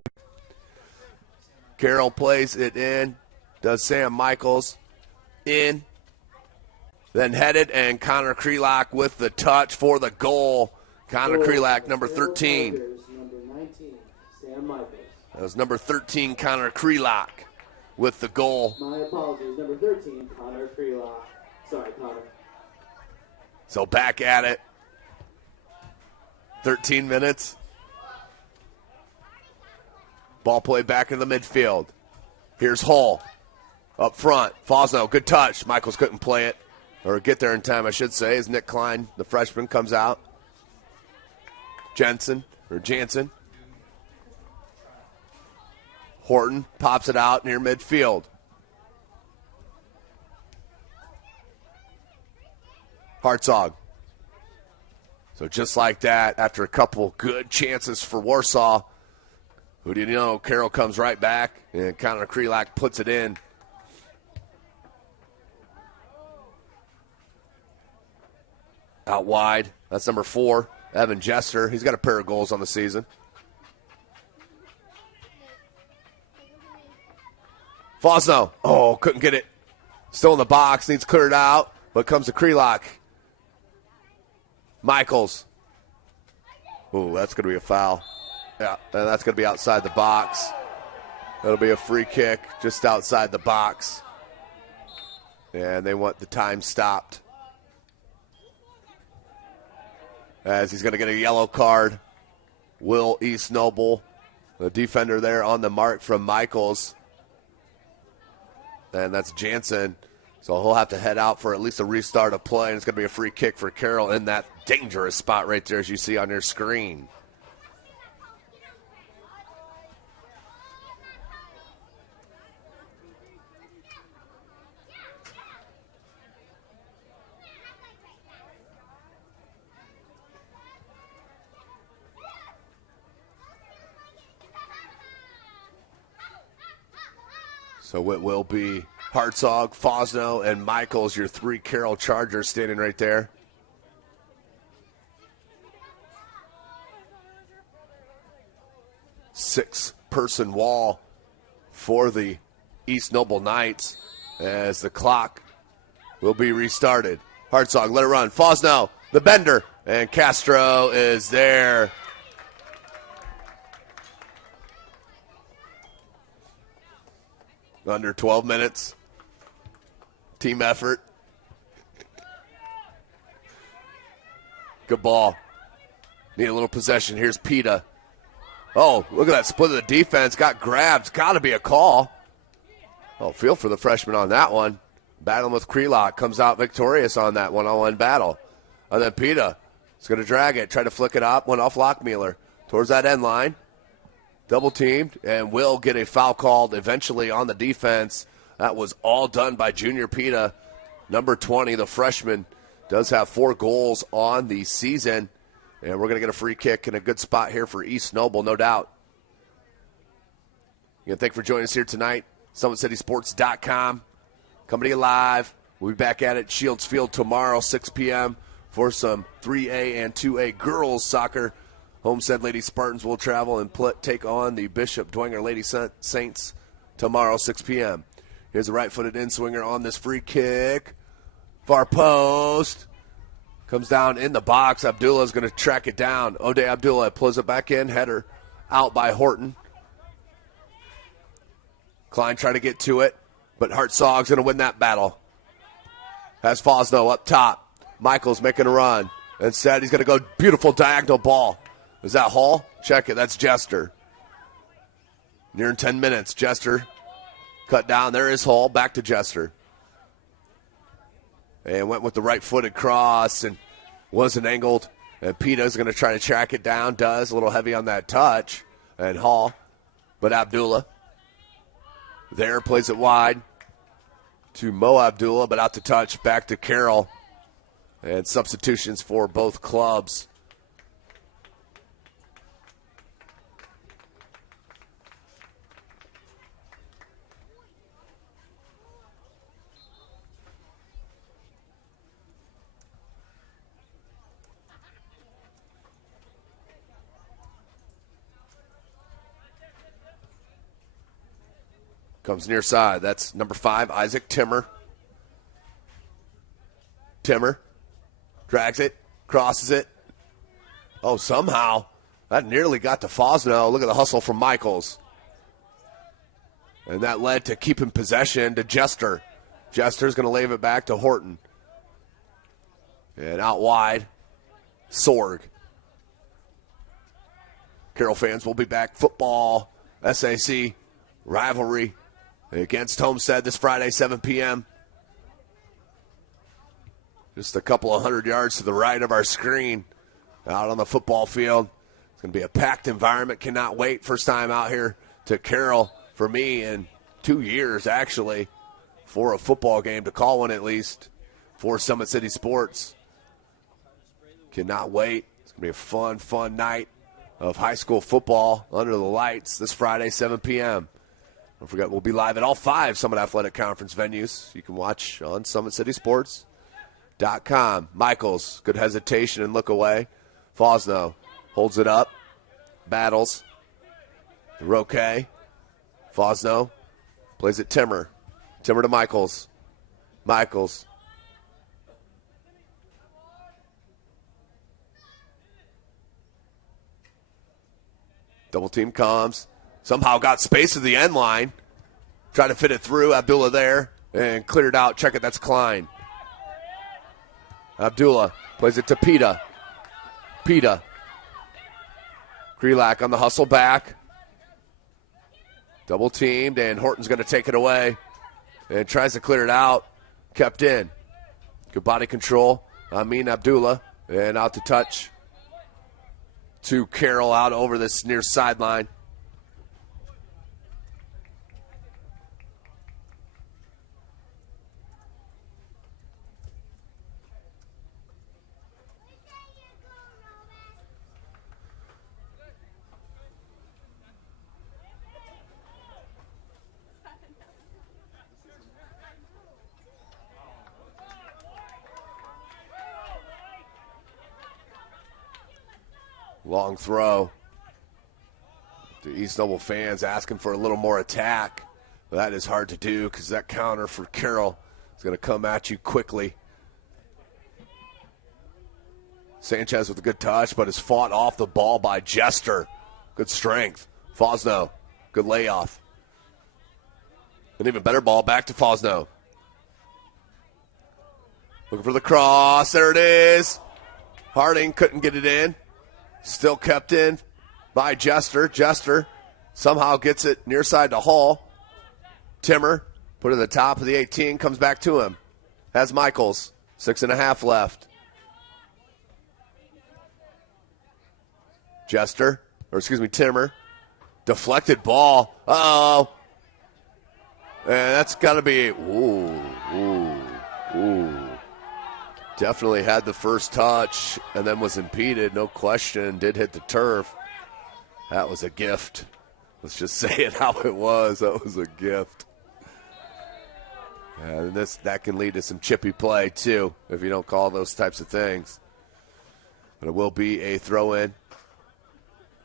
Carroll plays it in. Does Sam Michaels in. Then headed, and Connor Krelock with the touch for the goal. Connor Krelock, number 13. Number 19, Sam Michaels. That was number 13, Connor Krelock with the goal. My apologies. Number 13, Connor Krelock. Sorry, Connor. So back at it. 13 minutes. Ball play back in the midfield. Here's Hull. Up front, Fosno, good touch. Michaels couldn't play it, or get there in time, I should say, as Nick Klein, the freshman, comes out. Jansen. Horton pops it out near midfield. Hartzog. So just like that, after a couple good chances for Warsaw, who do you know? Carroll comes right back, and Connor Krelak puts it in. Out wide. That's number 4, Evan Jester. He's got a pair of goals on the season. Fosno. Oh, couldn't get it. Still in the box. Needs cleared out. But comes to Krelak. Michaels. Ooh, that's going to be a foul. Yeah, and that's going to be outside the box. That'll be a free kick just outside the box. And they want the time stopped. As he's going to get a yellow card. Will East Noble, the defender there on the mark from Michaels. And that's Jansen. So he'll have to head out for at least a restart of play. And it's going to be a free kick for Carroll in that dangerous spot right there, as you see on your screen. So it will be Hartzog, Fosno, and Michaels, your 3 Carroll Chargers standing right there. Six-person wall for the East Noble Knights as the clock will be restarted. Hartzog, let it run. Fosno, the bender, and Castro is there. Under 12 minutes. Team effort. Good ball. Need a little possession. Here's Pita. Oh, look at that split of the defense. Got grabbed. Got to be a call. Oh, feel for the freshman on that one. Battling with Krelak. Comes out victorious on that one-on-one battle. And then Pita is going to drag it. Try to flick it up. Went off Lockmuller. Towards that end line. Double teamed and will get a foul called eventually on the defense. That was all done by Junior Pita. Number 20, the freshman, does have 4 goals on the season. And we're going to get a free kick in a good spot here for East Noble, no doubt. Again, thank you for joining us here tonight. SummitCitySports.com. Coming to you live. We'll be back at it Shields Field tomorrow, 6 p.m. for some 3A and 2A girls soccer. Homestead Lady Spartans will travel and take on the Bishop Dwenger Lady Saints tomorrow, 6 p.m. Here's a right-footed in-swinger on this free kick. Far post. Comes down in the box. Abdullah is going to track it down. Ode Abdullah pulls it back in. Header out by Horton. Klein trying to get to it, but Hartzog's going to win that battle. Has Fosno up top. Michaels making a run. Instead, he's going to go beautiful diagonal ball. Is that Hall? Check it. That's Jester. Nearing 10 minutes. Jester cut down. There is Hall. Back to Jester. And went with the right-footed cross and wasn't angled. And Pita's going to try to track it down. Does. A little heavy on that touch. And Hall. But Abdullah. There. Plays it wide to Mo Abdullah. But out to touch. Back to Carroll. And substitutions for both clubs. Comes near side. That's number 5, Isaac Timmer. Timmer drags it, crosses it. Oh, somehow that nearly got to Fosno. Look at the hustle from Michaels. And that led to keeping possession to Jester. Jester's going to leave it back to Horton. And out wide, Sorg. Carroll fans will be back. Football, SAC rivalry against Homestead this Friday, 7 p.m. Just a couple of 100 yards to the right of our screen out on the football field. It's going to be a packed environment. Cannot wait. First time out here to Carroll for me in 2 years, actually, for a football game, to call one at least, for Summit City Sports. Cannot wait. It's going to be a fun night of high school football under the lights this Friday, 7 p.m. Don't forget, we'll be live at all 5 Summit Athletic Conference venues. You can watch on SummitCitySports.com. Michaels, good hesitation and look away. Fosno holds it up, battles. Roque, Fosno plays it Timmer. Timmer to Michaels. Michaels. Double team comes. Somehow got space at the end line. Tried to fit it through. Abdullah there. And cleared out. Check it. That's Klein. Abdullah plays it to Pita. Pita. Krelak on the hustle back. Double teamed. And Horton's going to take it away. And tries to clear it out. Kept in. Good body control. Abdullah. And out to touch. To Carroll out over this near sideline. Long throw. The East Noble fans asking for a little more attack. But that is hard to do because that counter for Carroll is going to come at you quickly. Sanchez with a good touch, but is fought off the ball by Jester. Good strength. Fosno, good layoff. An even better ball back to Fosno. Looking for the cross. There it is. Harding couldn't get it in. Still kept in by Jester. Jester somehow gets it near side to Hall. Timmer put it at the top of the 18, comes back to him. Has Michaels. 6.5 left. Timmer. Deflected ball. Uh-oh. And that's got to be, ooh. Definitely had the first touch and then was impeded, no question. Did hit the turf. That was a gift. Let's just say it how it was. That was a gift. And that can lead to some chippy play, too, if you don't call those types of things. But it will be a throw-in.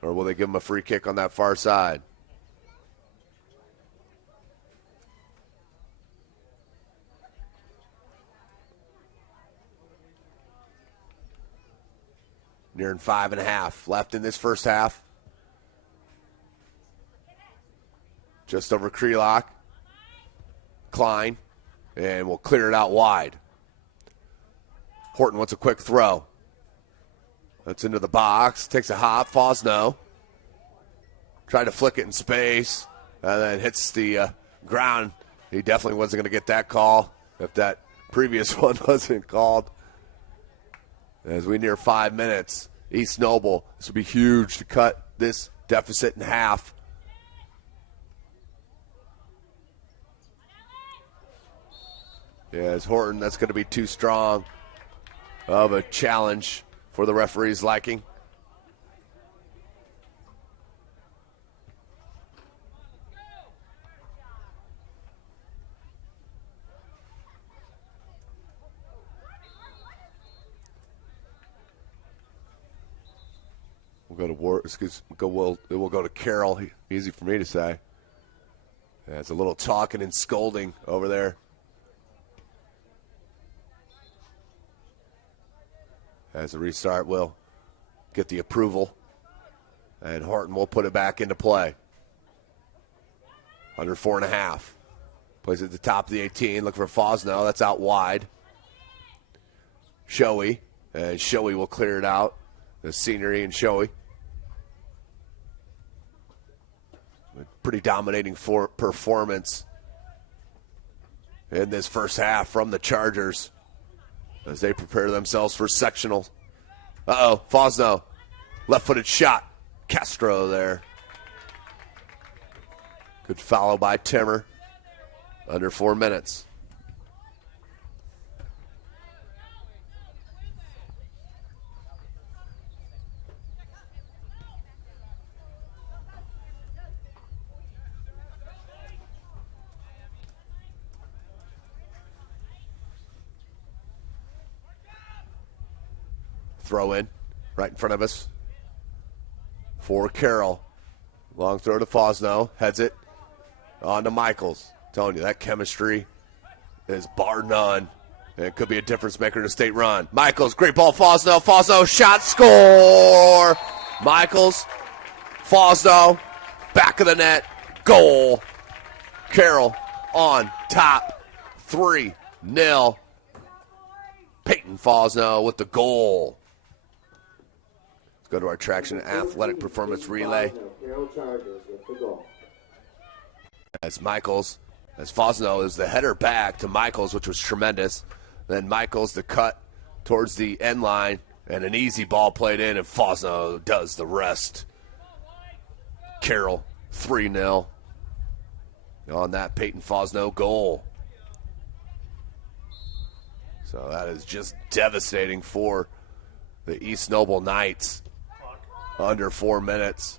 Or will they give him a free kick on that far side? Nearing 5.5 left in this first half. Just over Krelak. Klein. And we'll clear it out wide. Horton wants a quick throw. That's into the box. Takes a hop. Fosno. Tried to flick it in space. And then hits the ground. He definitely wasn't going to get that call if that previous one wasn't called. As we near 5 minutes, East Noble, this will be huge to cut this deficit in half. As Horton, that's going to be too strong of a challenge for the referee's liking. It will go to Carroll. Easy for me to say. It's a little talking and scolding over there. As the restart will get the approval. And Horton will put it back into play. Under 4.5. Plays at the top of the 18. Looking for Fosno. That's out wide. Shoei. And Shoei will clear it out. The scenery and Shoei. Pretty dominating performance in this first half from the Chargers as they prepare themselves for sectional. Fosno. Left-footed shot. Castro there. Good follow by Timmer. Under 4 minutes. Throw in right in front of us for Carroll. Long throw to Fosno. Heads it on to Michaels. Telling you, that chemistry is bar none. And it could be a difference maker in a state run. Michaels, great ball, Fosno. Fosno, shot, score! Michaels, Fosno, back of the net, goal. Carroll on top, 3-0. Peyton Fosno with the goal. Let's go to our traction athletic performance relay. Carroll Chargers with the goal. As Fosno is the header back to Michaels, which was tremendous. Then Michaels the cut towards the end line, and an easy ball played in, and Fosno does the rest. Carroll 3-0 on that Peyton Fosno goal. So that is just devastating for the East Noble Knights. Under 4 minutes.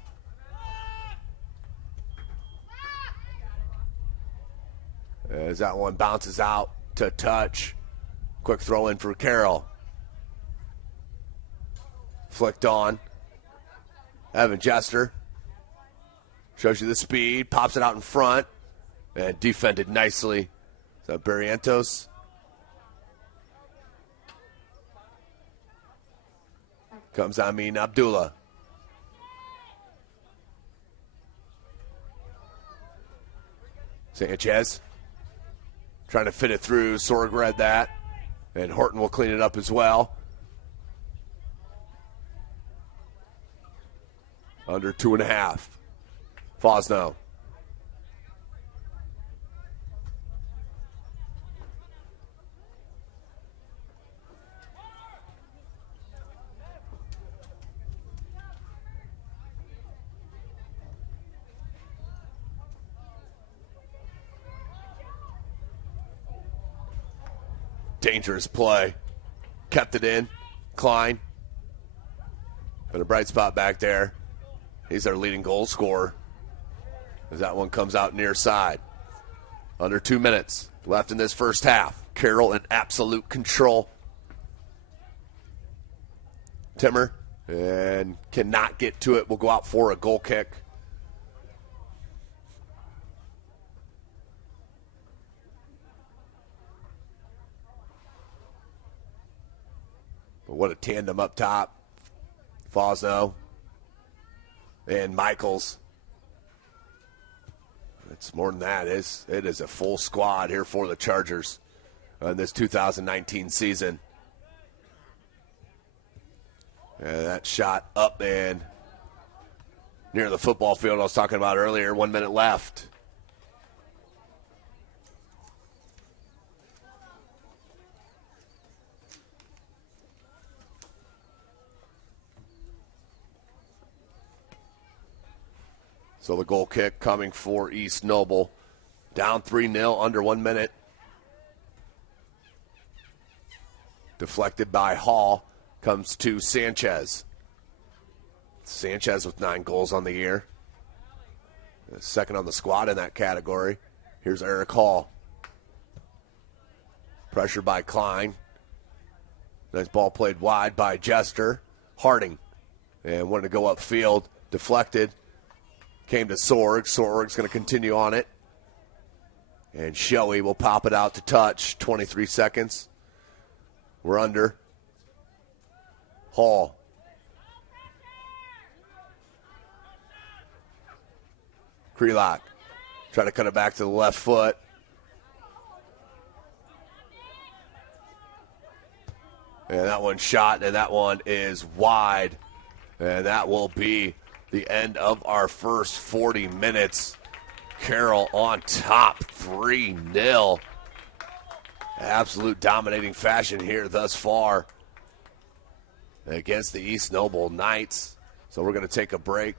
As that one bounces out to touch. Quick throw in for Carroll. Flicked on. Evan Jester. Shows you the speed. Pops it out in front. And defended nicely. Is that Barrientos? Comes Amin Abdullah. Sanchez trying to fit it through. Sorg read that. And Horton will clean it up as well. Under 2.5. Fosno. Dangerous play. Kept it in. Klein. And a bright spot back there. He's our leading goal scorer. As that one comes out near side. Under 2 minutes left in this first half. Carroll in absolute control. Timmer. And cannot get to it. Will go out for a goal kick. But what a tandem up top. Fosno and Michaels. It's more than that. It is a full squad here for the Chargers in this 2019 season. And that shot up and near the football field I was talking about earlier. 1 minute left. So the goal kick coming for East Noble. Down 3-0, under 1 minute. Deflected by Hall. Comes to Sanchez. Sanchez with 9 goals on the year. Second on the squad in that category. Here's Eric Hall. Pressure by Klein. Nice ball played wide by Jester. Harding. And wanted to go upfield. Deflected. Came to Sorg. Sorg's going to continue on it. And Shoei will pop it out to touch. 23 seconds. We're under. Hall. Krelock. Try to cut it back to the left foot. And that one shot, and that one is wide. And that will be the end of our first 40 minutes. Carroll on top, 3-0. absolute dominating fashion here thus far against the East Noble Knights. So we're going to take a break.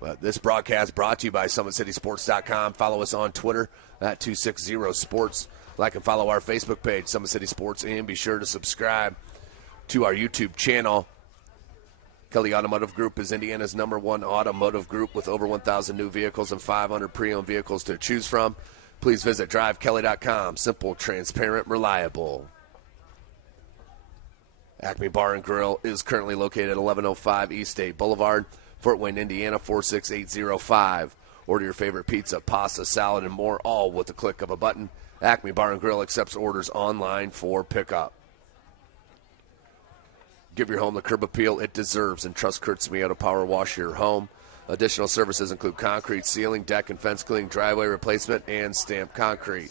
But this broadcast brought to you by SummitCitySports.com. Follow us on Twitter at 260sports. Like and follow our Facebook page, Summit City Sports, and be sure to subscribe to our YouTube channel. Kelly Automotive Group is Indiana's #1 automotive group with over 1,000 new vehicles and 500 pre-owned vehicles to choose from. Please visit drivekelly.com. Simple, transparent, reliable. Acme Bar and Grill is currently located at 1105 East State Boulevard, Fort Wayne, Indiana, 46805. Order your favorite pizza, pasta, salad, and more, all with the click of a button. Acme Bar and Grill accepts orders online for pickup. Give your home the curb appeal it deserves and trust Kurtz Mio to power wash your home. Additional services include concrete sealing, deck and fence cleaning, driveway replacement, and stamped concrete.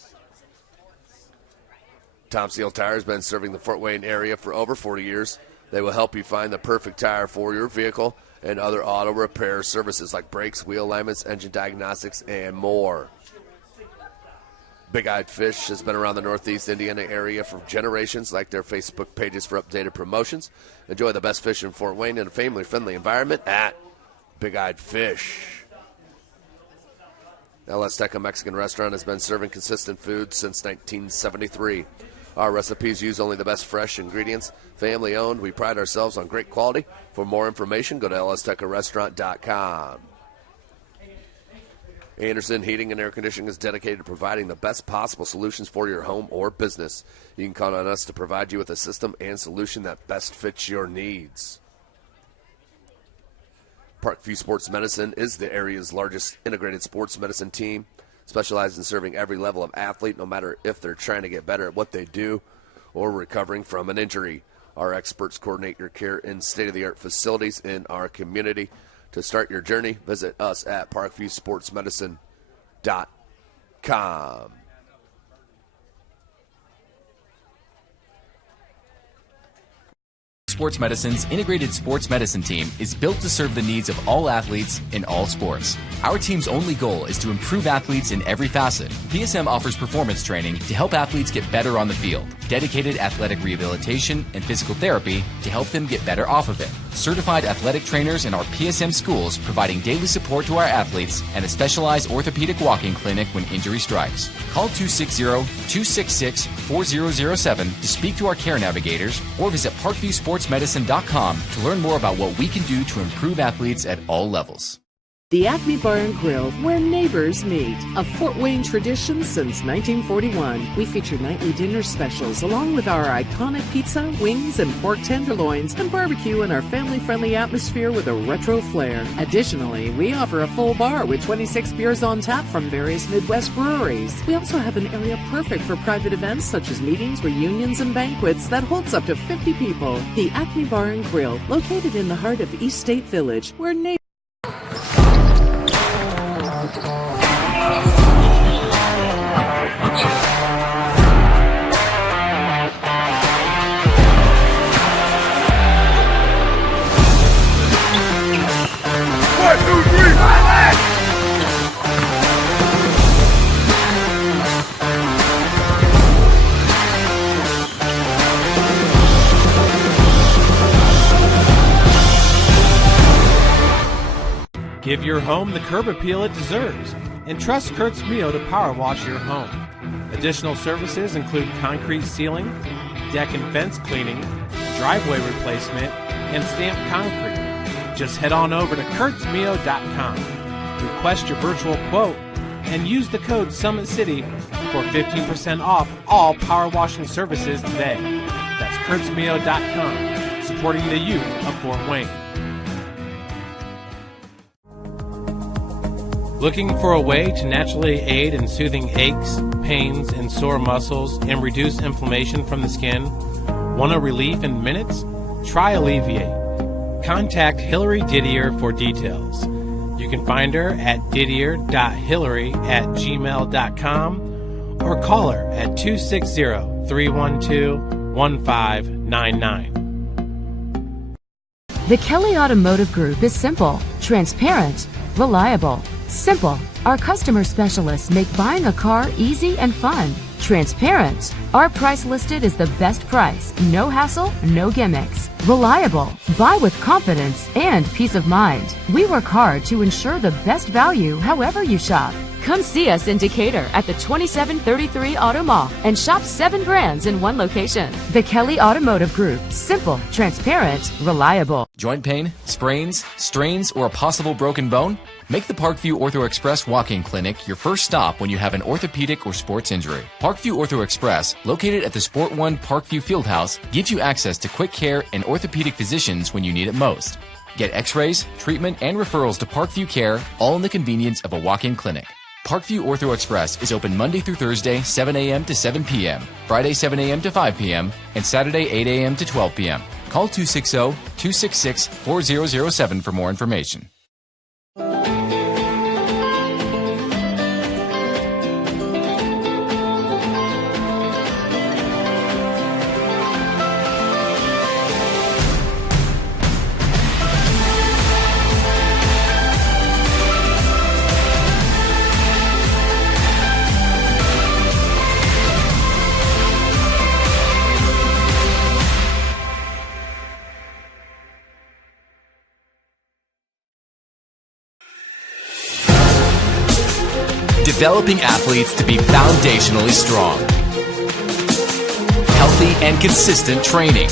Tom Seal Tire has been serving the Fort Wayne area for over 40 years. They will help you find the perfect tire for your vehicle and other auto repair services like brakes, wheel alignments, engine diagnostics, and more. Big Eyed Fish has been around the Northeast Indiana area for generations. Like their Facebook pages for updated promotions. Enjoy the best fish in Fort Wayne in a family-friendly environment at Big Eyed Fish. El Azteca Mexican Restaurant has been serving consistent food since 1973. Our recipes use only the best fresh ingredients. Family owned, we pride ourselves on great quality. For more information, go to elaztecarestaurant.com. Anderson Heating and Air Conditioning is dedicated to providing the best possible solutions for your home or business. You can count on us to provide you with a system and solution that best fits your needs. Parkview Sports Medicine is the area's largest integrated sports medicine team, specialized in serving every level of athlete, no matter if they're trying to get better at what they do or recovering from an injury. Our experts coordinate your care in state-of-the-art facilities in our community. To start your journey, visit us at parkviewsportsmedicine.com. Sports Medicine's integrated sports medicine team is built to serve the needs of all athletes in all sports. Our team's only goal is to improve athletes in every facet. PSM offers performance training to help athletes get better on the field, dedicated athletic rehabilitation and physical therapy to help them get better off of it, certified athletic trainers in our PSM schools providing daily support to our athletes, and a specialized orthopedic walking clinic when injury strikes. Call 260-266-4007 to speak to our care navigators or visit parkviewsportsmedicine.com to learn more about what we can do to improve athletes at all levels. The Acme Bar and Grill, where neighbors meet. A Fort Wayne tradition since 1941. We feature nightly dinner specials along with our iconic pizza, wings, and pork tenderloins, and barbecue in our family-friendly atmosphere with a retro flair. Additionally, we offer a full bar with 26 beers on tap from various Midwest breweries. We also have an area perfect for private events such as meetings, reunions, and banquets that holds up to 50 people. The Acme Bar and Grill, located in the heart of East State Village, where neighbors Give your home the curb appeal it deserves and trust Kurtz Mio to power wash your home. Additional services include concrete sealing, deck and fence cleaning, driveway replacement, and stamped concrete. Just head on over to kurtzmio.com. Request your virtual quote and use the code SummitCity for 15% off all power washing services today. That's kurtzmio.com, supporting the youth of Fort Wayne. Looking for a way to naturally aid in soothing aches, pains, and sore muscles and reduce inflammation from the skin? Want a relief in minutes? Try Alleviate. Contact Hillary Didier for details. You can find her at didier.hillary@gmail.com or call her at 260-312-1599. The Kelly Automotive Group is simple, transparent, reliable. Simple. Our customer specialists make buying a car easy and fun. Transparent. Our price listed is the best price. No hassle, no gimmicks. Reliable. Buy with confidence and peace of mind. We work hard to ensure the best value however you shop. Come see us in Decatur at the 2733 Auto Mall and shop 7 brands in one location. The Kelly Automotive Group. Simple, transparent, reliable. Joint pain, sprains, strains, or a possible broken bone? Make the Parkview Ortho Express walk-in clinic your first stop when you have an orthopedic or sports injury. Parkview Ortho Express, located at the Sport One Parkview Fieldhouse, gives you access to quick care and orthopedic physicians when you need it most. Get x-rays, treatment, and referrals to Parkview Care, all in the convenience of a walk-in clinic. Parkview Ortho Express is open Monday through Thursday, 7 a.m. to 7 p.m., Friday, 7 a.m. to 5 p.m., and Saturday, 8 a.m. to 12 p.m. Call 260-266-4007 for more information. Developing athletes to be foundationally strong. Healthy and consistent training.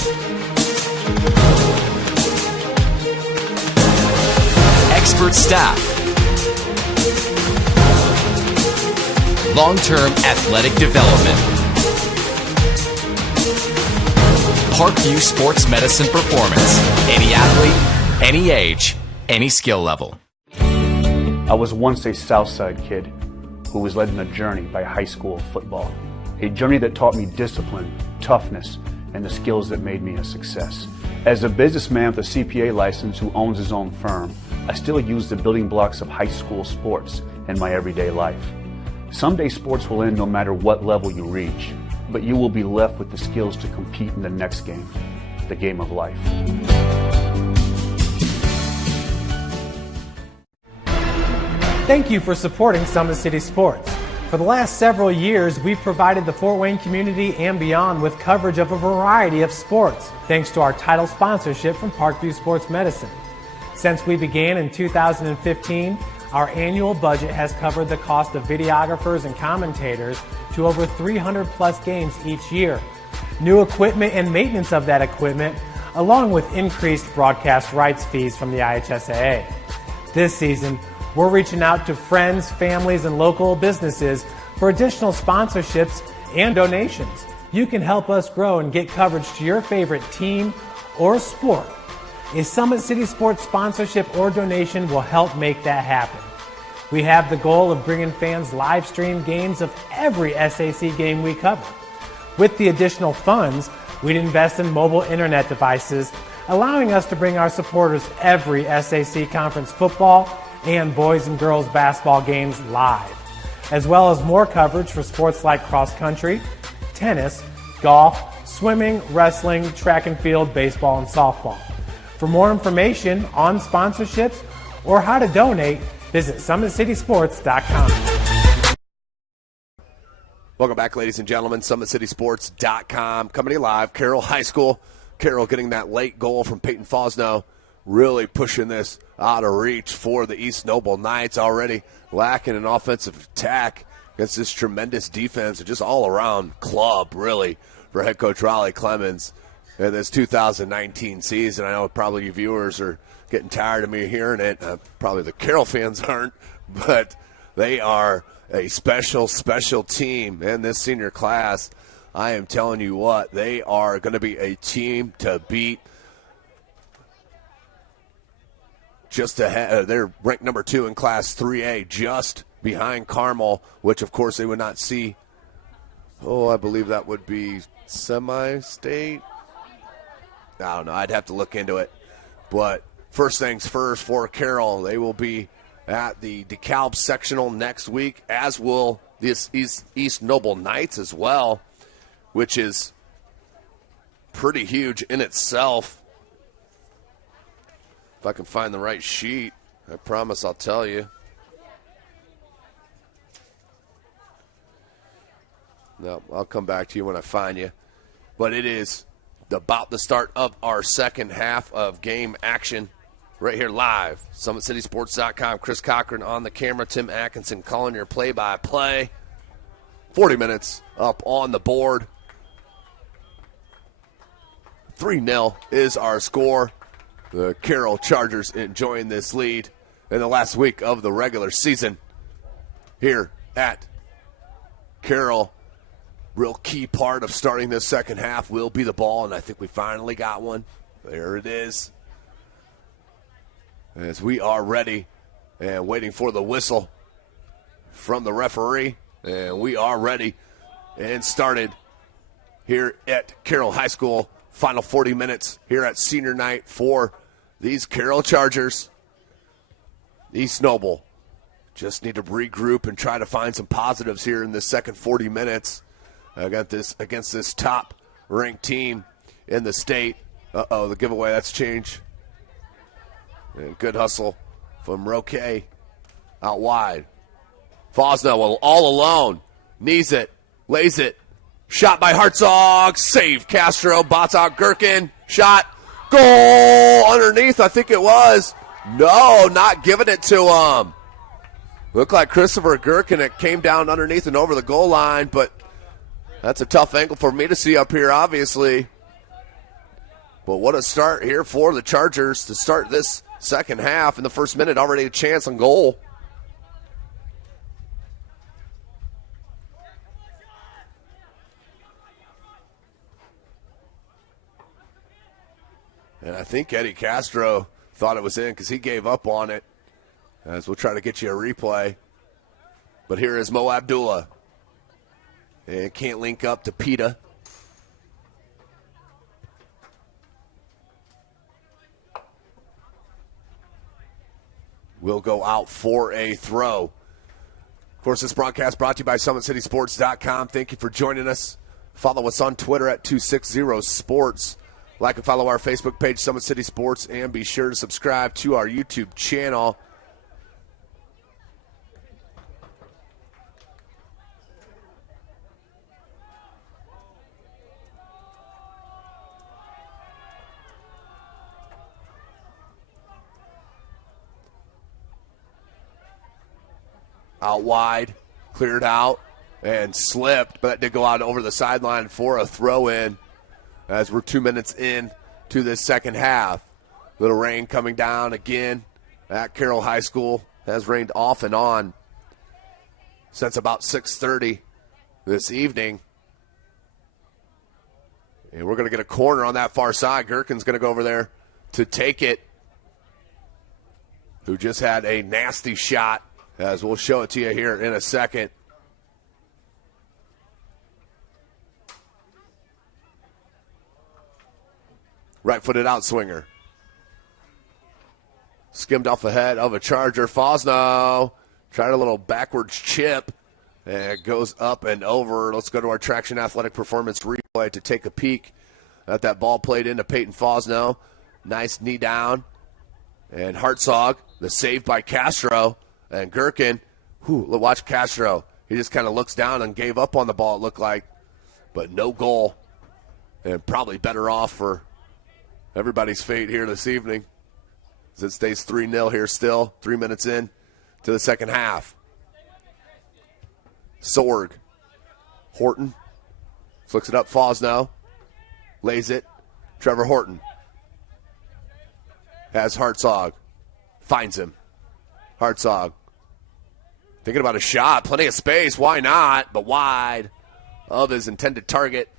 Expert staff. Long-term athletic development. Parkview Sports Medicine Performance. Any athlete, any age, any skill level. I was once a Southside kid who was led on a journey by high school football. A journey that taught me discipline, toughness, and the skills that made me a success. As a businessman with a CPA license who owns his own firm, I still use the building blocks of high school sports in my everyday life. Someday sports will end no matter what level you reach, but you will be left with the skills to compete in the next game, the game of life. Thank you for supporting Summit City Sports. For the last several years, we've provided the Fort Wayne community and beyond with coverage of a variety of sports, thanks to our title sponsorship from Parkview Sports Medicine. Since we began in 2015, our annual budget has covered the cost of videographers and commentators to over 300 plus games each year. New equipment and maintenance of that equipment, along with increased broadcast rights fees from the IHSAA. This season, we're reaching out to friends, families, and local businesses for additional sponsorships and donations. You can help us grow and get coverage to your favorite team or sport. A Summit City Sports sponsorship or donation will help make that happen. We have the goal of bringing fans live stream games of every SAC game we cover. With the additional funds, we'd invest in mobile internet devices, allowing us to bring our supporters every SAC conference football and boys and girls basketball games live, as well as more coverage for sports like cross country, tennis, golf, swimming, wrestling, track and field, baseball, and softball. For more information on sponsorships or how to donate, visit SummitCitySports.com. Welcome back, ladies and gentlemen. SummitCitySports.com coming to you live. Carroll High School. Carroll getting that late goal from Peyton Fosno, really pushing this out of reach for the East Noble Knights, already lacking an offensive attack against this tremendous defense and just all-around club, really, for head coach Raleigh Clemens in this 2019 season. I know probably you viewers are getting tired of me hearing it. Probably the Carroll fans aren't, but they are a special, special team in this senior class. I am telling you what, they are going to be a team to beat. Just ahead, they're ranked number 2 in Class 3A, just behind Carmel, which of course they would not see. Oh, I believe that would be semi-state. I don't know. I'd have to look into it. But first things first for Carroll, they will be at the DeKalb sectional next week, as will this East Noble Knights as well, which is pretty huge in itself. If I can find the right sheet, I promise I'll tell you. No, I'll come back to you when I find you. But it is about the start of our second half of game action right here live. SummitCitySports.com. Chris Cochran on the camera. Tim Atkinson calling your play-by-play. 40 minutes up on the board. 3-0 is our score. The Carroll Chargers enjoying this lead in the last week of the regular season here at Carroll. Real key part of starting this second half will be the ball, and I think we finally got one. There it is. As we are ready and waiting for the whistle from the referee, and we are ready and started here at Carroll High School. Final 40 minutes here at senior night for these Carroll Chargers. East Noble just need to regroup and try to find some positives here in the second 40 minutes against this top-ranked team in the state. Uh-oh, the giveaway, that's changed. And good hustle from Roque out wide. Fosno all alone. Knees it, lays it. Shot by Hartzog. Save Castro. Bots out Gherkin. Shot. Goal underneath, I think it was. No, not giving it to him. Looked like Christopher Gherkin. It came down underneath and over the goal line, but that's a tough angle for me to see up here, obviously. But what a start here for the Chargers to start this second half. In the first minute, already a chance on goal. And I think Eddie Castro thought it was in because he gave up on it. As we'll try to get you a replay. But here is Mo Abdullah. And can't link up to Pita. Will go out for a throw. Of course, this broadcast brought to you by SummitCitySports.com. Thank you for joining us. Follow us on Twitter at 260sports. Like and follow our Facebook page, Summit City Sports, and be sure to subscribe to our YouTube channel. Out wide, cleared out, and slipped, but that did go out over the sideline for a throw-in as we're 2 minutes in to this second half. Little rain coming down again at Carroll High School. Has rained off and on since about 6:30 this evening. And we're going to get a corner on that far side. Gherkin's going to go over there to take it, who just had a nasty shot, as we'll show it to you here in a second. Right-footed outswinger. Skimmed off the head of a Charger. Fosno tried a little backwards chip. And it goes up and over. Let's go to our Traction Athletic Performance replay to take a peek at that ball played into Peyton Fosno. Nice knee down. And Hartzog, the save by Castro. And Gherkin, watch Castro. He just kind of looks down and gave up on the ball, it looked like. But no goal. And probably better off for everybody's fate here this evening, as it stays 3-0 here still, 3 minutes in to the second half. Sorg. Horton flicks it up. Fosno lays it. Trevor Horton has Hartzog. Finds him. Hartzog thinking about a shot. Plenty of space. Why not? But wide of his intended target.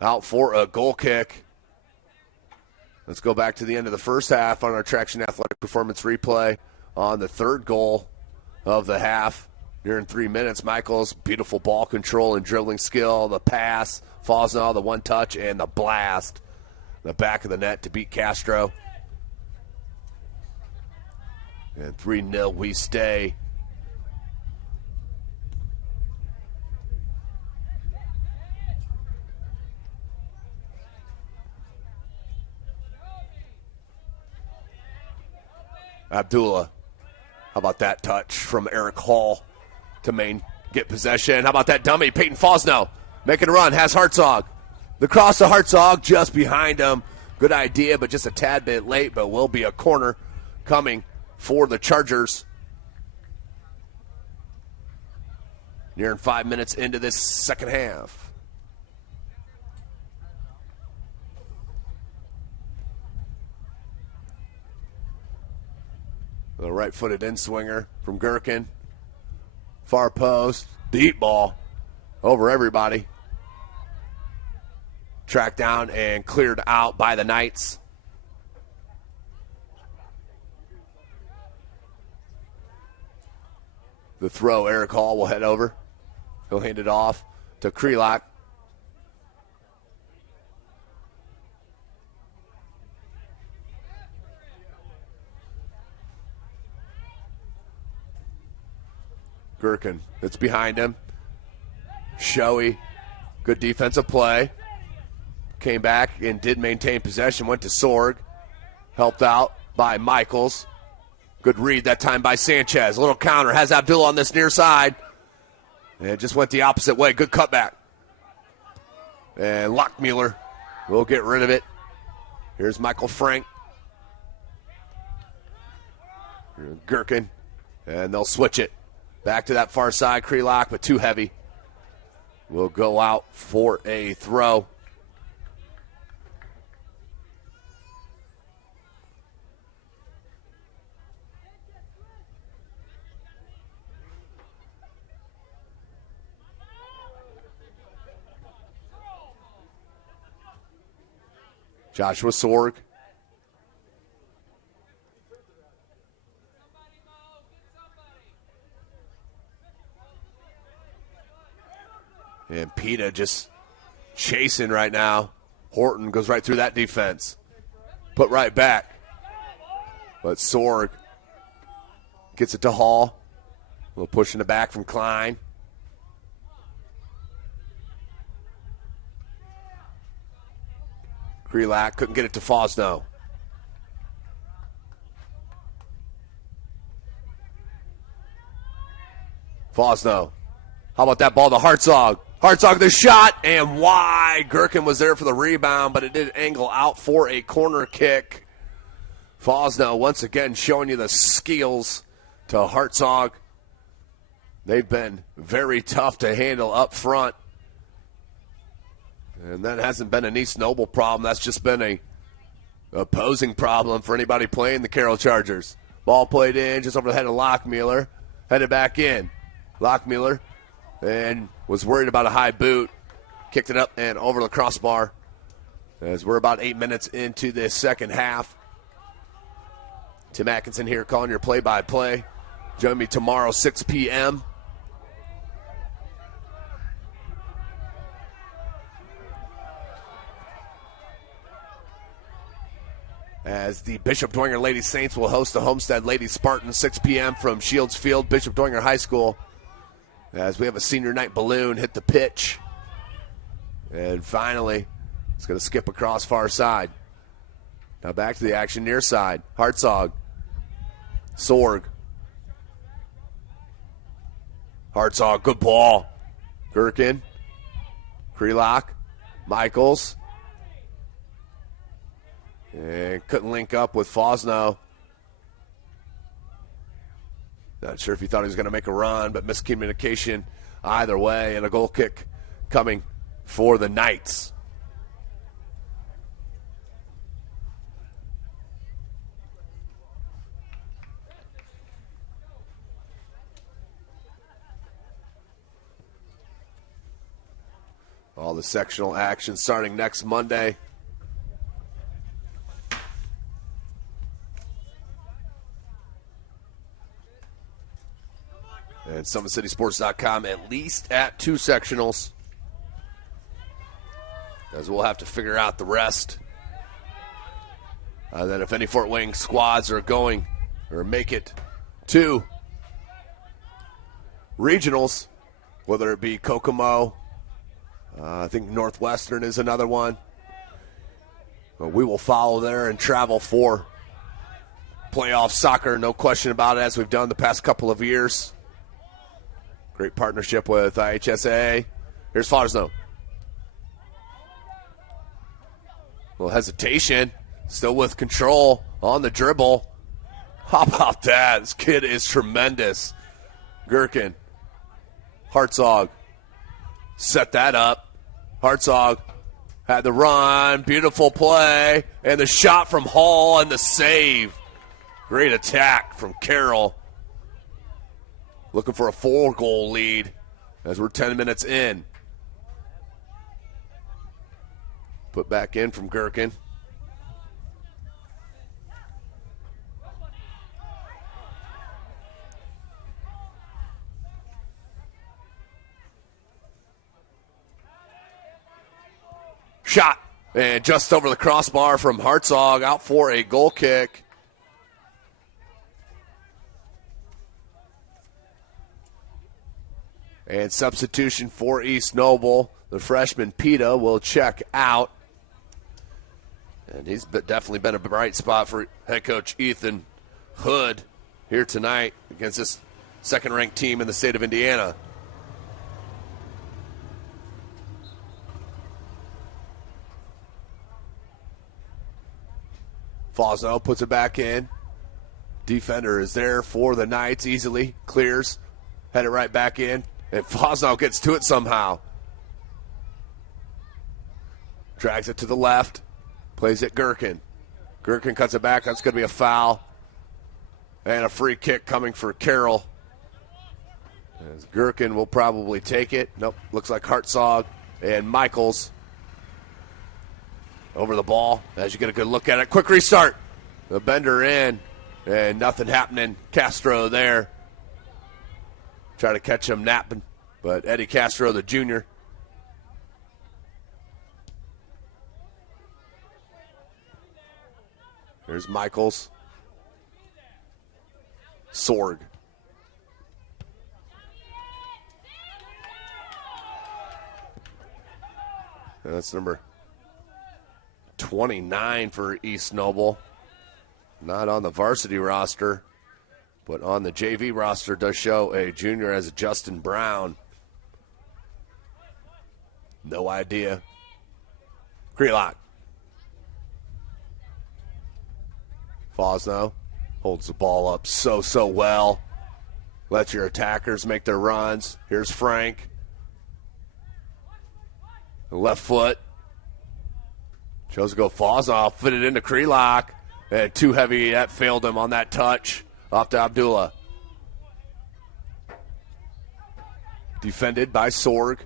Out for a goal kick. Let's go back to the end of the first half on our Traction Athletic Performance replay on the third goal of the half. During 3 minutes, Michaels, beautiful ball control and dribbling skill, the pass, Fosno, the one touch, and the blast. The back of the net to beat Castro. And 3-0 we stay. Abdullah. How about that touch from Eric Hall to get possession. How about that dummy? Peyton Fosno making a run, has Hartzog. The cross to Hartzog just behind him. Good idea, but just a tad bit late, but will be a corner coming for the Chargers. Nearing 5 minutes into this second half. The right-footed in-swinger from Gherkin. Far post, deep ball over everybody. Tracked down and cleared out by the Knights. The throw, Eric Hall will head over. He'll hand it off to Krelock. Gherkin, it's behind him. Showy, good defensive play. Came back and did maintain possession. Went to Sorg. Helped out by Michaels. Good read that time by Sanchez. A little counter. Has Abdullah on this near side. And it just went the opposite way. Good cutback. And Lockmuller will get rid of it. Here's Michael Frank. Gherkin. And they'll switch it. Back to that far side. Krelock, but too heavy. Will go out for a throw. Joshua Sorg. And Peta just chasing right now. Horton goes right through that defense. Put right back. But Sorg gets it to Hall. A little push in the back from Klein. Krelock couldn't get it to Fosno. Fosno. How about that ball to Hartzog? Hartzog the shot, and wide. Gherkin was there for the rebound, but it did angle out for a corner kick. Fosno once again showing you the skills to Hartzog. They've been very tough to handle up front. And that hasn't been an East Noble problem. That's just been a opposing problem for anybody playing the Carroll Chargers. Ball played in just over the head of Lockmuller. Headed back in. Lockmuller and was worried about a high boot. Kicked it up and over the crossbar. As we're about 8 minutes into this second half. Tim Atkinson here calling your play-by-play. Join me tomorrow, 6 p.m. As the Bishop Dwenger Lady Saints will host the Homestead Lady Spartans, 6 p.m. from Shields Field, Bishop Dwenger High School. As we have a senior night balloon hit the pitch. And finally, it's going to skip across far side. Now back to the action near side. Hartzog. Sorg. Hartzog, good ball. Gherkin. Krelock. Michaels. And couldn't link up with Fosno. Not sure if he thought he was going to make a run, but miscommunication either way, and a goal kick coming for the Knights. All the sectional action starting next Monday. And SummitCitySports.com at least at 2 sectionals. As we'll have to figure out the rest. Then if any Fort Wayne squads are going or make it to regionals, whether it be Kokomo, I think Northwestern is another one. We will follow there and travel for playoff soccer, no question about it, as we've done the past couple of years. Great partnership with IHSAA. Here's Fosno. Little hesitation. Still with control on the dribble. How about that? This kid is tremendous. Gherkin. Hartzog. Set that up. Hartzog had the run. Beautiful play. And the shot from Hall and the save. Great attack from Carroll. Looking for a 4-goal lead as we're 10 minutes in. Put back in from Gherkin. Shot. And just over the crossbar from Hartzog, out for a goal kick. And substitution for East Noble. The freshman Pita will check out. And he's definitely been a bright spot for head coach Ethan Hood here tonight against this second-ranked team in the state of Indiana. Fosno puts it back in. Defender is there for the Knights, easily clears, head it right back in, and Fosno gets to it somehow. Drags it to the left, plays it Gherkin. Gherkin cuts it back, that's going to be a foul. And a free kick coming for Carroll. As Gherkin will probably take it. Nope, looks like Hartzog and Michaels over the ball as you get a good look at it. Quick restart. The bender in, and nothing happening. Castro there. Try to catch him napping, but Eddie Castro, the junior. Here's Michaels. Sorg. And that's number 29 for East Noble. Not on the varsity roster, but on the JV roster does show a junior as a Justin Brown. No idea. Krelock. Fosno holds the ball up so well. Let your attackers make their runs. Here's Frank. The left foot. Chose to go Fosno, fit it into Krelock. And too heavy, that failed him on that touch. Off to Abdullah. Defended by Sorg.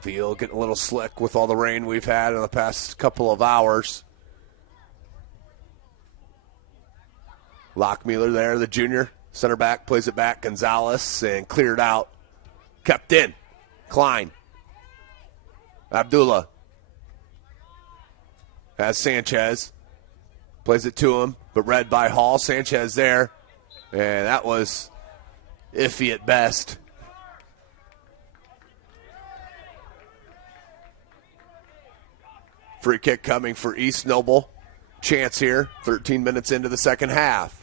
Field getting a little slick with all the rain we've had in the past couple of hours. Lockmuller there, the junior. Center back, plays it back. Gonzalez, and cleared out. Kept in. Klein. Abdullah. Has Sanchez. Plays it to him, but read by Hall. Sanchez there. And that was iffy at best. Free kick coming for East Noble. Chance here, 13 minutes into the second half.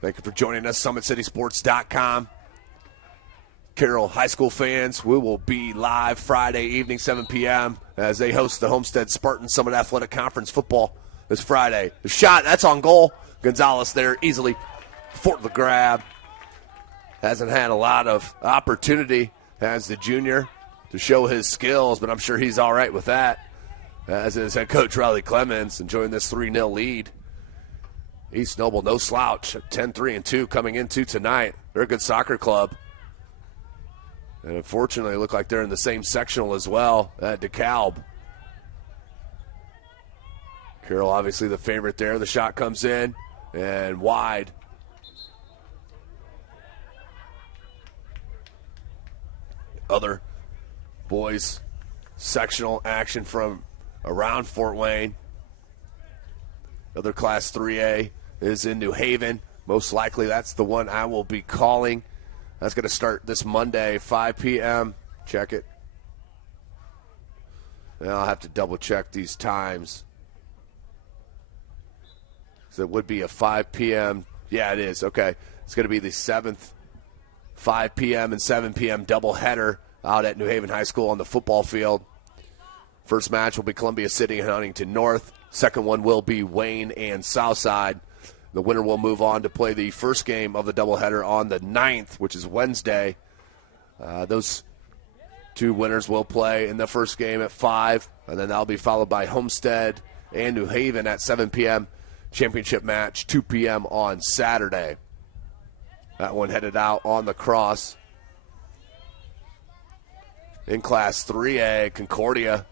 Thank you for joining us, SummitCitySports.com. Carroll High School fans, we will be live Friday evening, 7 p.m. as they host the Homestead Spartan Summit Athletic Conference football this Friday. The shot, that's on goal. Gonzalez there easily for the grab. Hasn't had a lot of opportunity as the junior to show his skills, but I'm sure he's all right with that. As is head coach Riley Clemens enjoying this 3-0 lead. East Noble, no slouch, 10-3-2 coming into tonight. They're a good soccer club. And unfortunately, look like they're in the same sectional as well at DeKalb. Carroll obviously the favorite there. The shot comes in and wide. Other boys sectional action from around Fort Wayne. Other Class 3A is in New Haven. Most likely that's the one I will be calling. That's going to start this Monday, 5 p.m. Check it. And I'll have to double check these times. So it would be a 5 p.m. Yeah, it is. Okay. It's going to be the 7th 5 p.m. and 7 p.m. doubleheader out at New Haven High School on the football field. First match will be Columbia City and Huntington North. Second one will be Wayne and Southside. The winner will move on to play the first game of the doubleheader on the 9th, which is Wednesday. Those two winners will play in the first game at 5, and then that'll be followed by Homestead and New Haven at 7 p.m. Championship match, 2 p.m. on Saturday. That one headed out on the cross. In Class 3A, Concordia,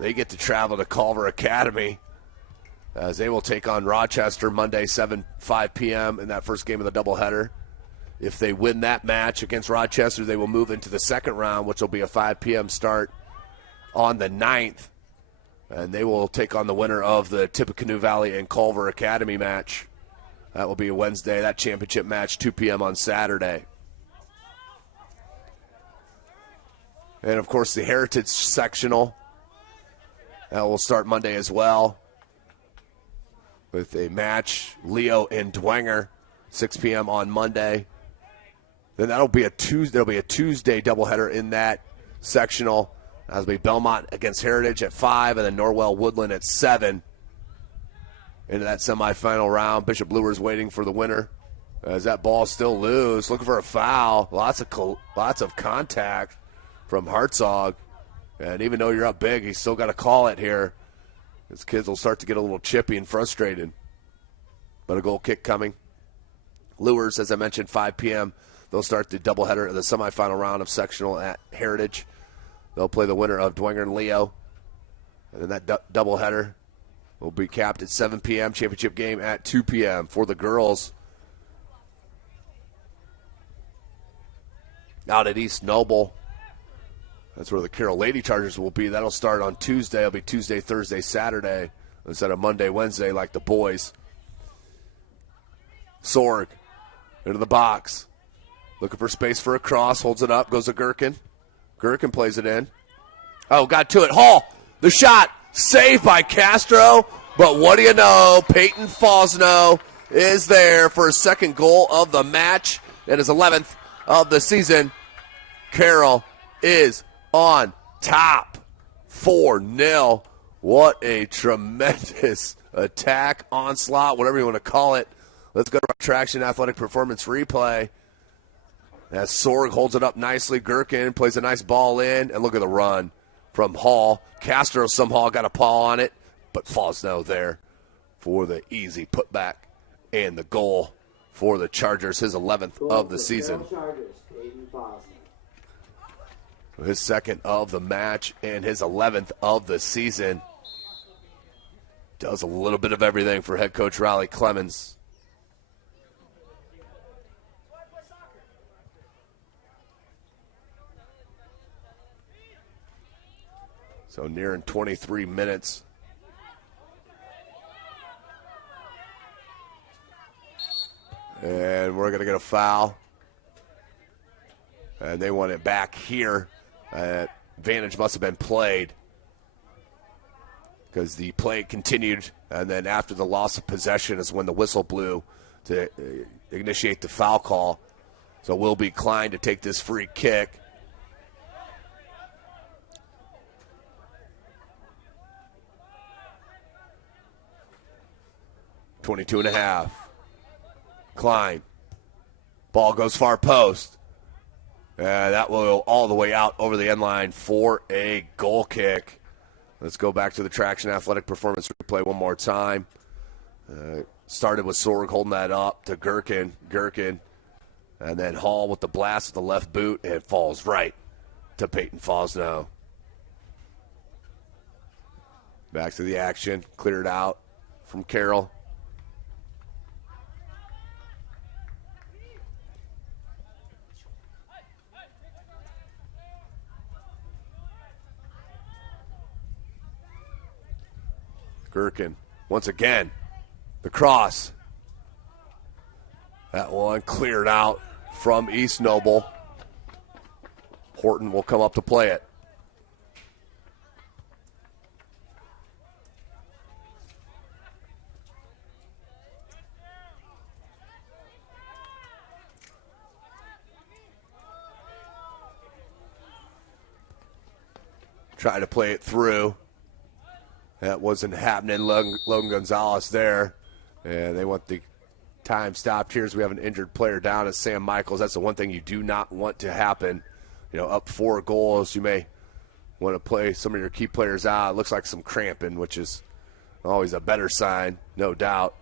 they get to travel to Culver Academy as they will take on Rochester Monday, 5 p.m. in that first game of the doubleheader. If they win that match against Rochester, they will move into the second round, which will be a 5 p.m. start on the 9th. And they will take on the winner of the Tippecanoe Valley and Culver Academy match. That will be a Wednesday. That championship match, 2 p.m. on Saturday. And, of course, the Heritage Sectional. That will start Monday as well with a match, Leo and Dwenger, 6 p.m. on Monday. Then there'll be a Tuesday doubleheader in that sectional. That'll be Belmont against Heritage at 5, and then Norwell Woodland at 7. Into that semifinal round, Bishop Luers waiting for the winner. As that ball still loose, looking for a foul. Lots of contact from Hartzog. And even though you're up big, he's still got to call it here. His kids will start to get a little chippy and frustrated. But a goal kick coming. Luers, as I mentioned, 5 p.m. They'll start the doubleheader of the semifinal round of sectional at Heritage. They'll play the winner of Dwenger and Leo. And then that doubleheader will be capped at 7 p.m. Championship game at 2 p.m. for the girls. Out at East Noble. That's where the Carroll Lady Chargers will be. That'll start on Tuesday. It'll be Tuesday, Thursday, Saturday instead of Monday, Wednesday like the boys. Sorg into the box. Looking for space for a cross. Holds it up. Goes to Gherkin. Gherkin plays it in. Oh, got to it. Hall. The shot. Saved by Castro. But what do you know? Peyton Fosno is there for his second goal of the match. And his 11th of the season. Carroll is on top. 4-0. What a tremendous attack, onslaught, whatever you want to call it. Let's go to our Traction Athletic Performance replay. As Sorg holds it up nicely. Gherkin plays a nice ball in. And look at the run from Hall. Castro somehow got a paw on it. But Fosno there for the easy putback and the goal for the Chargers. His 11th of the season. His second of the match and his 11th of the season. Does a little bit of everything for head coach Riley Clemens. So nearing 23 minutes. And we're going to get a foul. And they want it back here. Advantage must have been played because the play continued. And then after the loss of possession is when the whistle blew to initiate the foul call. So Will be Klein to take this free kick. .22.5. Klein. Ball goes far post. That will go all the way out over the end line for a goal kick. Let's go back to the Traction Athletic Performance replay one more time. Started with Sorg holding that up to Gherkin. Gherkin. And then Hall with the blast with the left boot. And it falls right to Peyton Fosno. Back to the action. Cleared out from Carroll. Gherkin, once again, the cross. That one cleared out from East Noble. Horton will come up to play it. try to play it through. That wasn't happening. Logan Gonzalez there. And they want the time stopped here as we have an injured player down as Sam Michaels. That's the one thing you do not want to happen. Up 4 goals, you may want to play some of your key players out. It looks like some cramping, which is always a better sign, no doubt.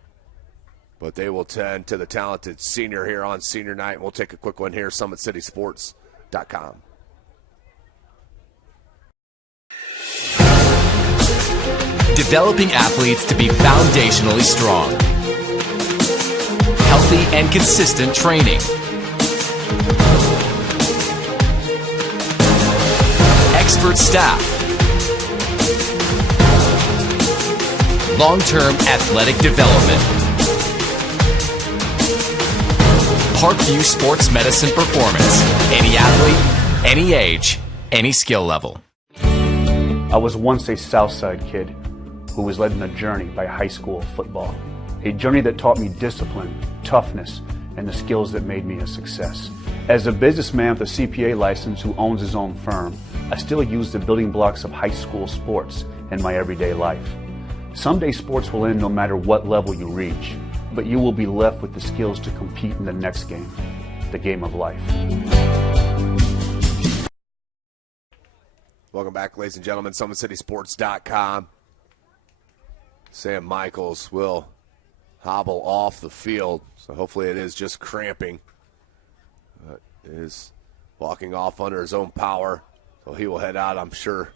But they will tend to the talented senior here on senior night. And we'll take a quick one here, SummitCitySports.com. Developing athletes to be foundationally strong. Healthy and consistent training. Expert staff. Long-term athletic development. Parkview Sports Medicine Performance. Any athlete, any age, any skill level. I was once a Southside kid who was led on a journey by high school football. A journey that taught me discipline, toughness, and the skills that made me a success. As a businessman with a CPA license who owns his own firm, I still use the building blocks of high school sports in my everyday life. Someday sports will end no matter what level you reach, but you will be left with the skills to compete in the next game, the game of life. Welcome back, ladies and gentlemen, SummitCitySports.com. Sam Michaels will hobble off the field, so hopefully it is just cramping. Is walking off under his own power, so he will head out, I'm sure.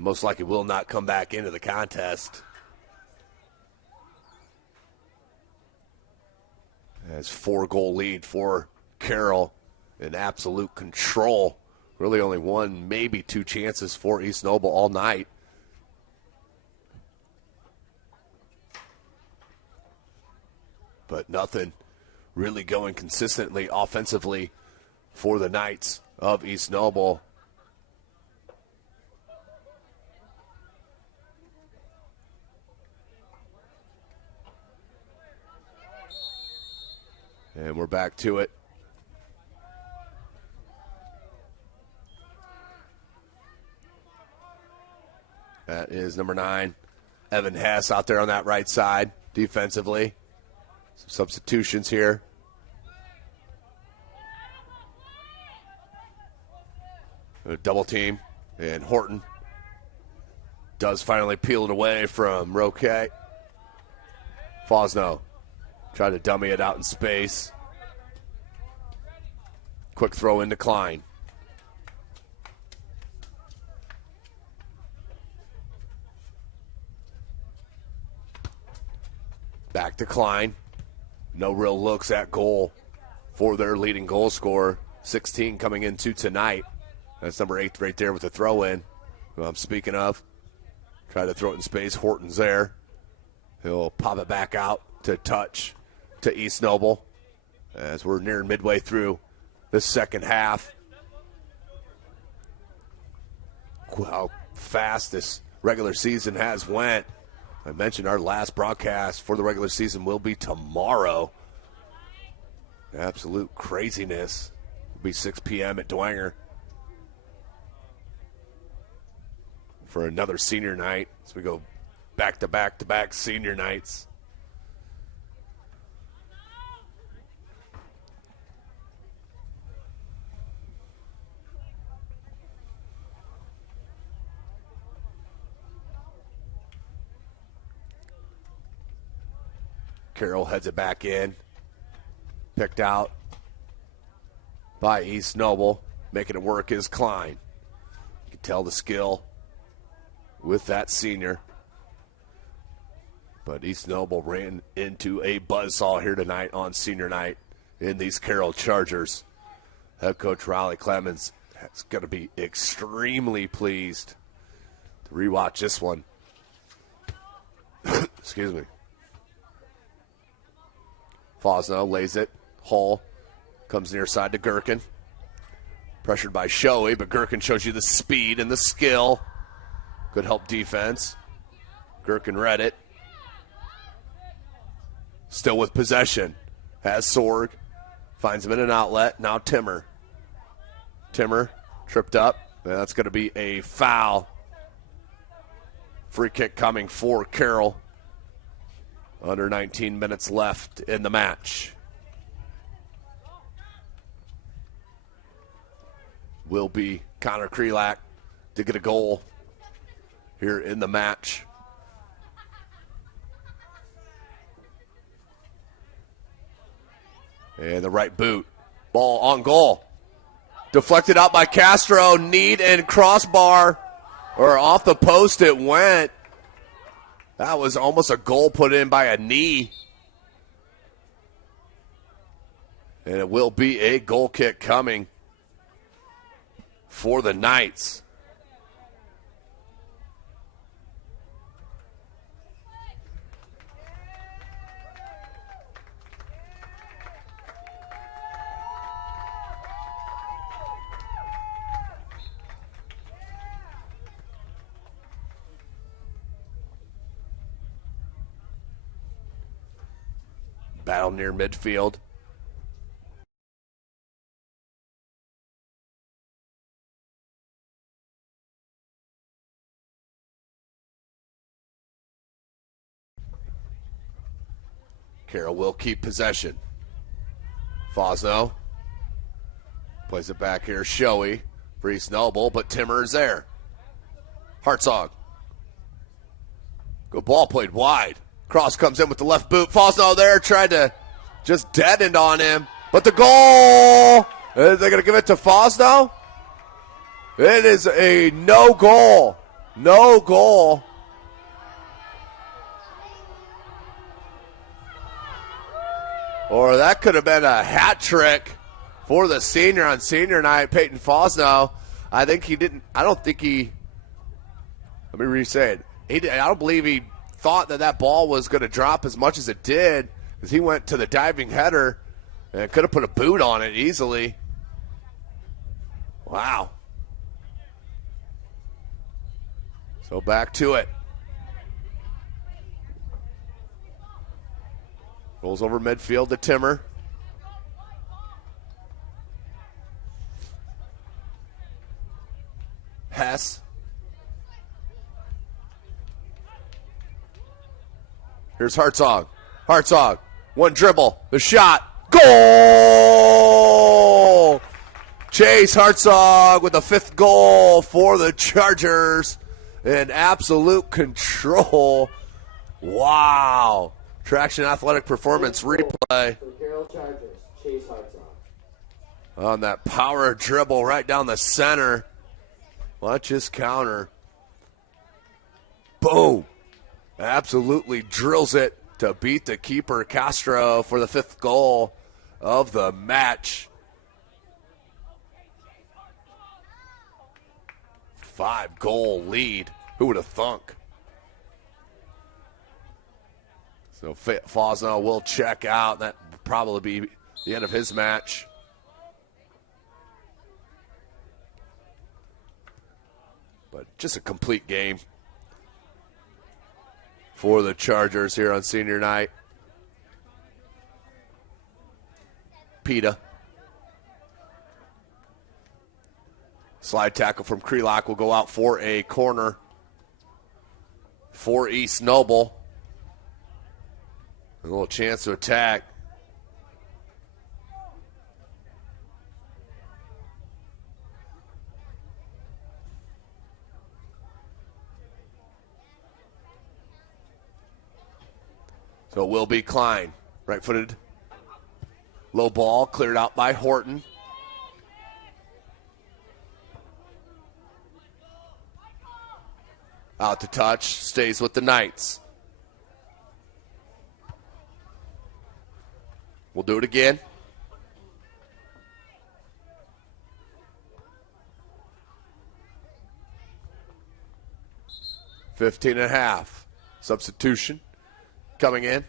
Most likely will not come back into the contest. As 4-goal lead for Carroll in absolute control. Really only 1, maybe 2 chances for East Noble all night. But nothing really going consistently offensively for the Knights of East Noble. And we're back to it. That is number 9, Evan Hess out there on that right side defensively. Some substitutions here. A double team, and Horton does finally peel it away from Roquet. Fosno tried to dummy it out in space. Quick throw into Klein. Back to Klein. No real looks at goal for their leading goal scorer. 16 coming into tonight. That's number 8 right there with the throw in. Who I'm speaking of. Try to throw it in space. Horton's there. He'll pop it back out to touch to East Noble as we're near midway through the second half. How fast this regular season has went. I mentioned our last broadcast for the regular season will be tomorrow. Absolute craziness. It'll be 6 p.m. at Dwanger for another senior night. So we go back to back to back senior nights. Carroll heads it back in. Picked out by East Noble. Making it work is Klein. You can tell the skill with that senior. But East Noble ran into a buzzsaw here tonight on senior night in these Carroll Chargers. Head coach Riley Clemens is going to be extremely pleased to rewatch this one. Excuse me. Fosno lays it. Hall comes near side to Gherkin. Pressured by Shoei, but Gherkin shows you the speed and the skill. Good help defense. Gherkin read it. Still with possession. Has Sorg. Finds him in an outlet. Now Timmer. Timmer tripped up. And that's going to be a foul Free kick coming for Carroll. Under 19 minutes left in the match. Will be Connor Krelak to get a goal here in the match. And the right boot. Ball on goal. Deflected out by Castro. Need and crossbar. Or off the post it went. That was almost a goal put in by a knee. And it will be a goal kick coming for the Knights. Battle near midfield. Carroll will keep possession. Fosno plays it back here. Showy for East Noble, but Timmer is there. Hartzog. Good ball played wide. Cross comes in with the left boot. Fosno there, tried to just deadened on him. But the goal! Are they going to give it to Fosno? It is a no goal. No goal. Or that could have been a hat trick for the senior on senior night, Peyton Fosno. I don't believe he thought that ball was going to drop as much as it did, because he went to the diving header and could have put a boot on it easily. Wow. So back to it. Rolls over midfield to Timmer. Hess. Here's Hartzog. Hartzog. One dribble. The shot. Goal! Chase Hartzog with the 5th goal for the Chargers. In absolute control. Wow. Traction Athletic Performance replay. For Carroll Chargers, Chase Hartzog. On that power dribble right down the center. Watch his counter. Boom. Absolutely drills it to beat the keeper Castro for the 5th goal of the match. 5-goal lead. Who would have thunk? So Fosno will check out. That will probably be the end of his match. But just a complete game for the Chargers here on senior night. Pita. Slide tackle from Krelak will go out for a corner for East Noble. A little chance to attack. So it will be Klein. Right-footed. Low ball cleared out by Horton. Out to touch. Stays with the Knights. We'll do it again. $15.5. Substitution coming in.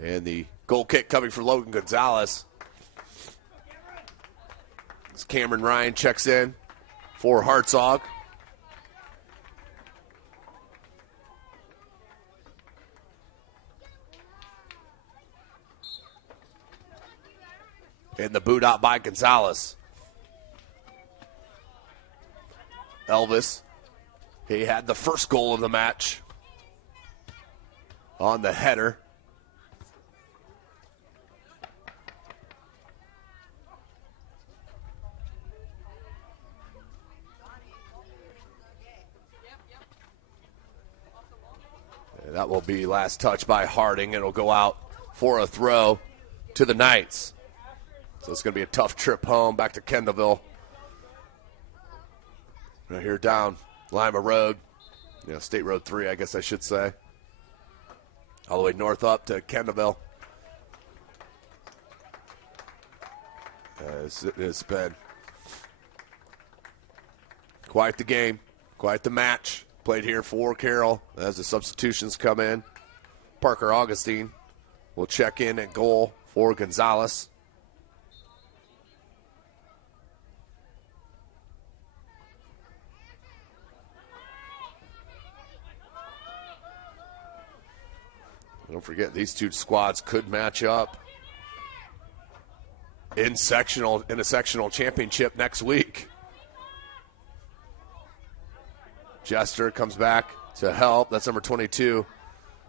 And the goal kick coming from Logan Gonzalez. As Cameron Ryan checks in for Hartzog. And the boot out by Gonzalez. Elvis, he had the first goal of the match on the header. And that will be last touch by Harding. It'll go out for a throw to the Knights. So it's going to be a tough trip home back to Kendallville. Right here down Lima Road, State Road 3, I guess I should say. All the way north up to Kendallville. It's been quite the game, quite the match. Played here for Carroll as the substitutions come in. Parker Augustine will check in at goal for Gonzalez. Don't forget, these two squads could match up in a sectional championship next week. Jester comes back to help. That's number 22,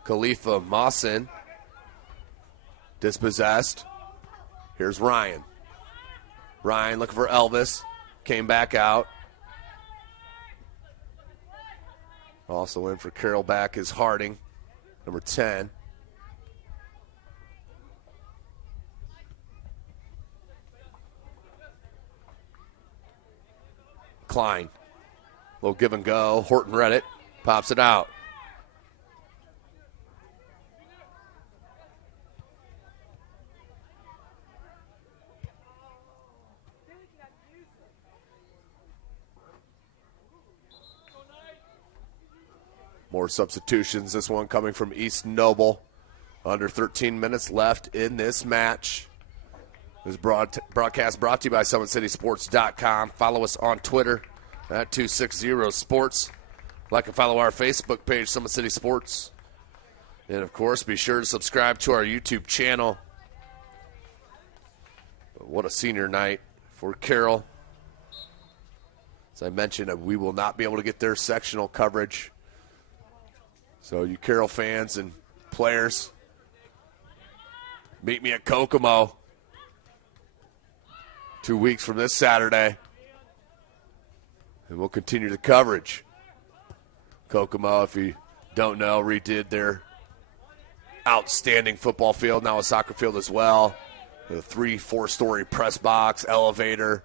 Khalifa Mawson. Dispossessed. Here's Ryan. Ryan looking for Elvis. Came back out. Also in for Carroll back is Harding, number 10. Klein. Little give and go. Horton read it. Pops it out. More substitutions. This one coming from East Noble. Under 13 minutes left in this match. This broadcast brought to you by SummitCitySports.com. Follow us on Twitter at 260sports. Like and follow our Facebook page, Summit City Sports. And, of course, be sure to subscribe to our YouTube channel. What a senior night for Carroll. As I mentioned, we will not be able to get their sectional coverage. So you Carroll fans and players, meet me at Kokomo 2 weeks from this Saturday, and we'll continue the coverage. Kokomo, if you don't know, redid their outstanding football field, now a soccer field as well. The 3-4-story press box, elevator,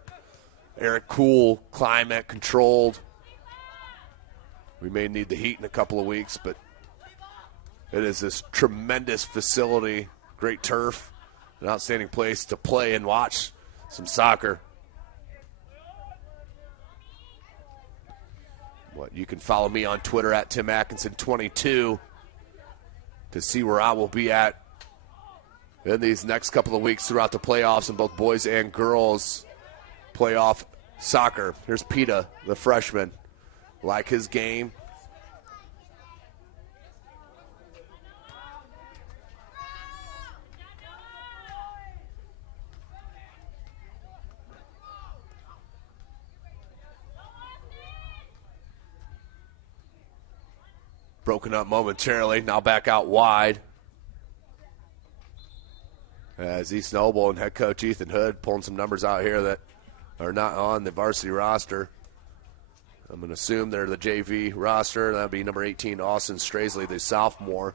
air cool, climate controlled. We may need the heat in a couple of weeks, but it is this tremendous facility, great turf, an outstanding place to play and watch some soccer. You can follow me on Twitter at Tim Atkinson22 to see where I will be at in these next couple of weeks throughout the playoffs in both boys and girls playoff soccer. Here's Pita, the freshman. Like his game. Broken up momentarily, now back out wide. As East Noble and head coach Ethan Hood pulling some numbers out here that are not on the varsity roster. I'm going to assume they're the JV roster. That would be number 18, Austin Straisley, the sophomore,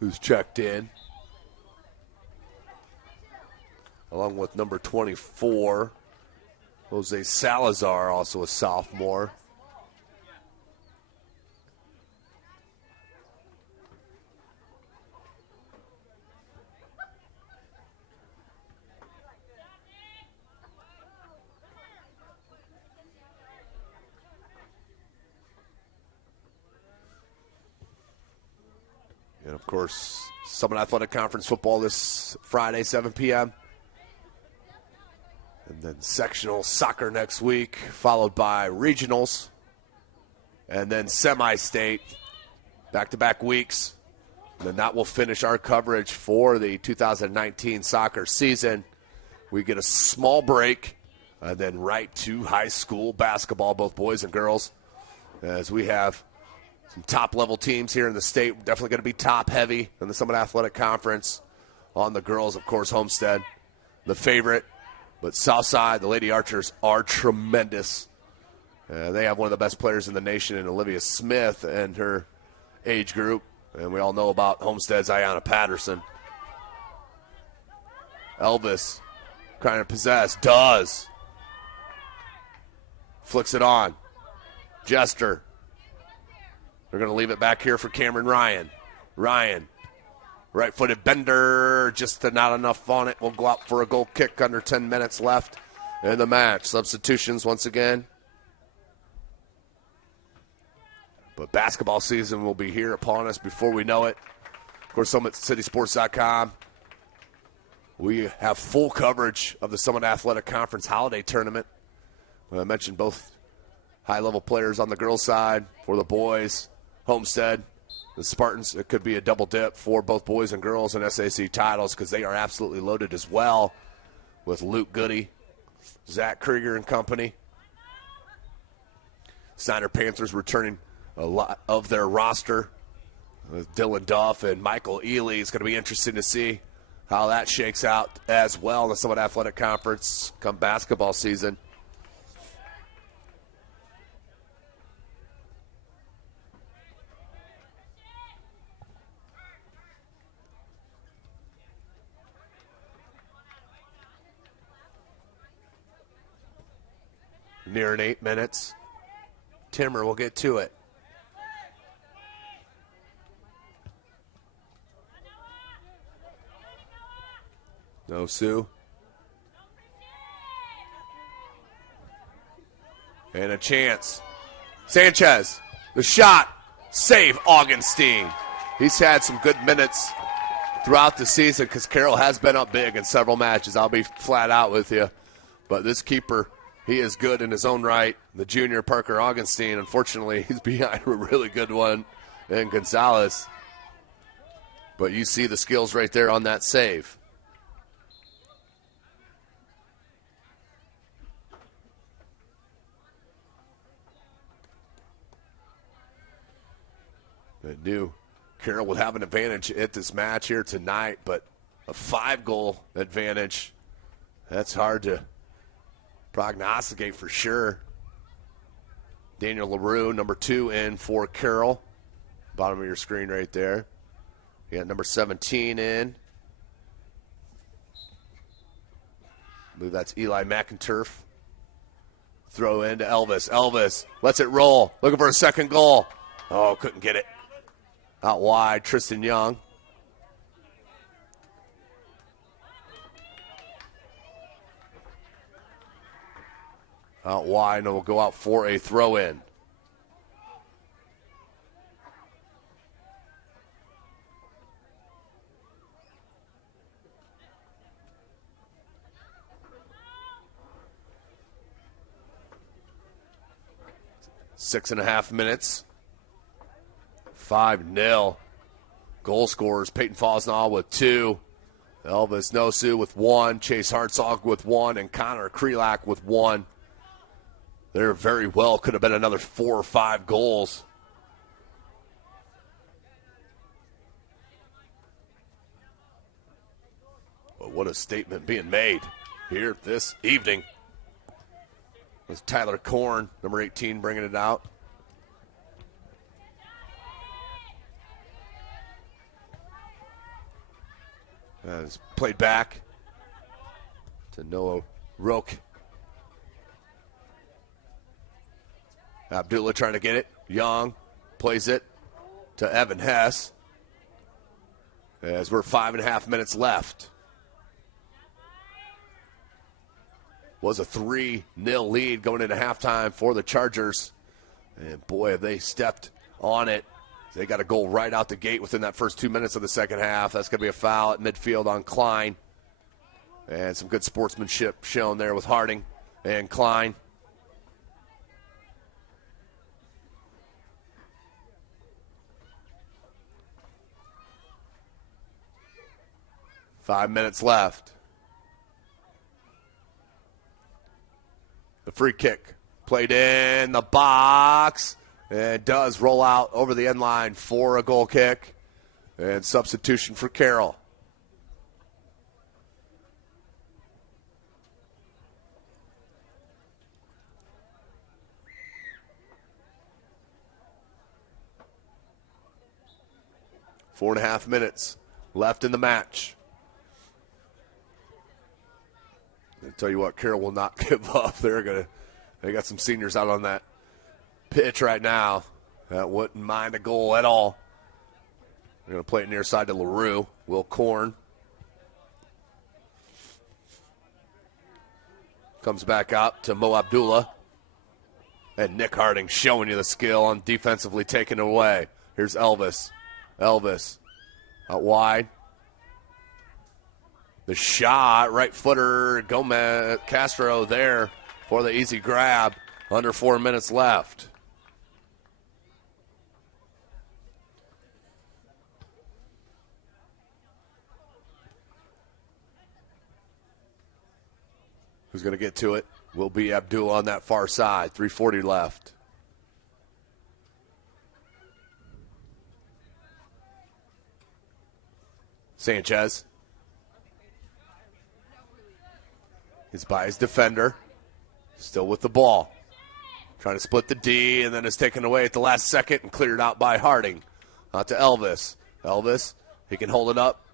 who's checked in. Along with number 24, Jose Salazar, also a sophomore. And, of course, Summit Athletic Conference football this Friday, 7 p.m. And then sectional soccer next week, followed by regionals. And then semi-state, back-to-back weeks. And then that will finish our coverage for the 2019 soccer season. we get a small break, and then right to high school basketball, both boys and girls, as we have some top-level teams here in the state. Definitely going to be top-heavy in the Summit Athletic Conference. On the girls, of course, Homestead, the favorite. But Southside, the Lady Archers, are tremendous. They have one of the best players in the nation in Olivia Smith and her age group. And we all know about Homestead's Ayanna Patterson. Elvis trying to possess. Does. Flicks it on. Jester. They're going to leave it back here for Cameron Ryan. Ryan. Right-footed bender, just not enough on it. We'll go out for a goal kick under 10 minutes left in the match. Substitutions once again. But basketball season will be here upon us before we know it. Of course, SummitCitySports.com. We have full coverage of the Summit Athletic Conference Holiday Tournament. I mentioned both high-level players on the girls' side. For the boys, Homestead. The Spartans, it could be a double dip for both boys and girls in SAC titles because they are absolutely loaded as well with Luke Goody, Zach Krieger and company. Snyder Panthers returning a lot of their roster with Dylan Duff and Michael Ely. It's going to be interesting to see how that shakes out as well in the Summit Athletic Conference come basketball season. Nearing 8 minutes. Timmer will get to it. No Sue. And a chance. Sanchez, the shot. Save Augenstein. He's had some good minutes throughout the season because Carroll has been up big in several matches. I'll be flat out with you. But this keeper, he is good in his own right. The junior Parker Augenstein, unfortunately, he's behind a really good one in Gonzalez. But you see the skills right there on that save. I knew Carroll would have an advantage at this match here tonight, but a 5-goal advantage, that's hard to prognosticate for sure. Daniel LaRue, number 2 in for Carroll. Bottom of your screen right there. You got number 17 in. I believe that's Eli McInturf. Throw into Elvis. Elvis lets it roll. Looking for a second goal. Oh, couldn't get it. Out wide, Tristan Young. Out wide, and it will go out for a throw-in. Six and a half minutes. 5-0. Goal scorers, Peyton Fosnaugh with 2. Elvis Nosu with 1. Chase Hartzog with 1. And Connor Krelak with 1. There very well could have been another 4 or 5 goals. But what a statement being made here this evening. It's Tyler Korn, number 18, bringing it out. It's played back to Noah Roque. Abdullah trying to get it. Young plays it to Evan Hess. As we're 5.5 minutes left. Was a 3-0 lead going into halftime for the Chargers. And boy, have they stepped on it. They got a goal right out the gate within that first 2 minutes of the second half. That's going to be a foul at midfield on Klein. And some good sportsmanship shown there with Harding and Klein. Five minutes left. The free kick played in the box. And does roll out over the end line for a goal kick. And substitution for Carroll. Four and a half minutes left in the match. I tell you what, Carroll will not give up. They got some seniors out on that pitch right now that wouldn't mind a goal at all. They're going to play it near side to LaRue. Will Korn comes back out to Mo Abdullah. And Nick Harding showing you the skill on defensively taking it away. Here's Elvis. Elvis out wide. The shot, right footer, Gomez Castro there for the easy grab. Under 4 minutes left. Who's going to get to it? Will be Abdullah on that far side. 3:40 left. Sanchez. He's by his defender. Still with the ball. Trying to split the D, and then is taken away at the last second and cleared out by Harding. Out to Elvis. Elvis, he can hold it up.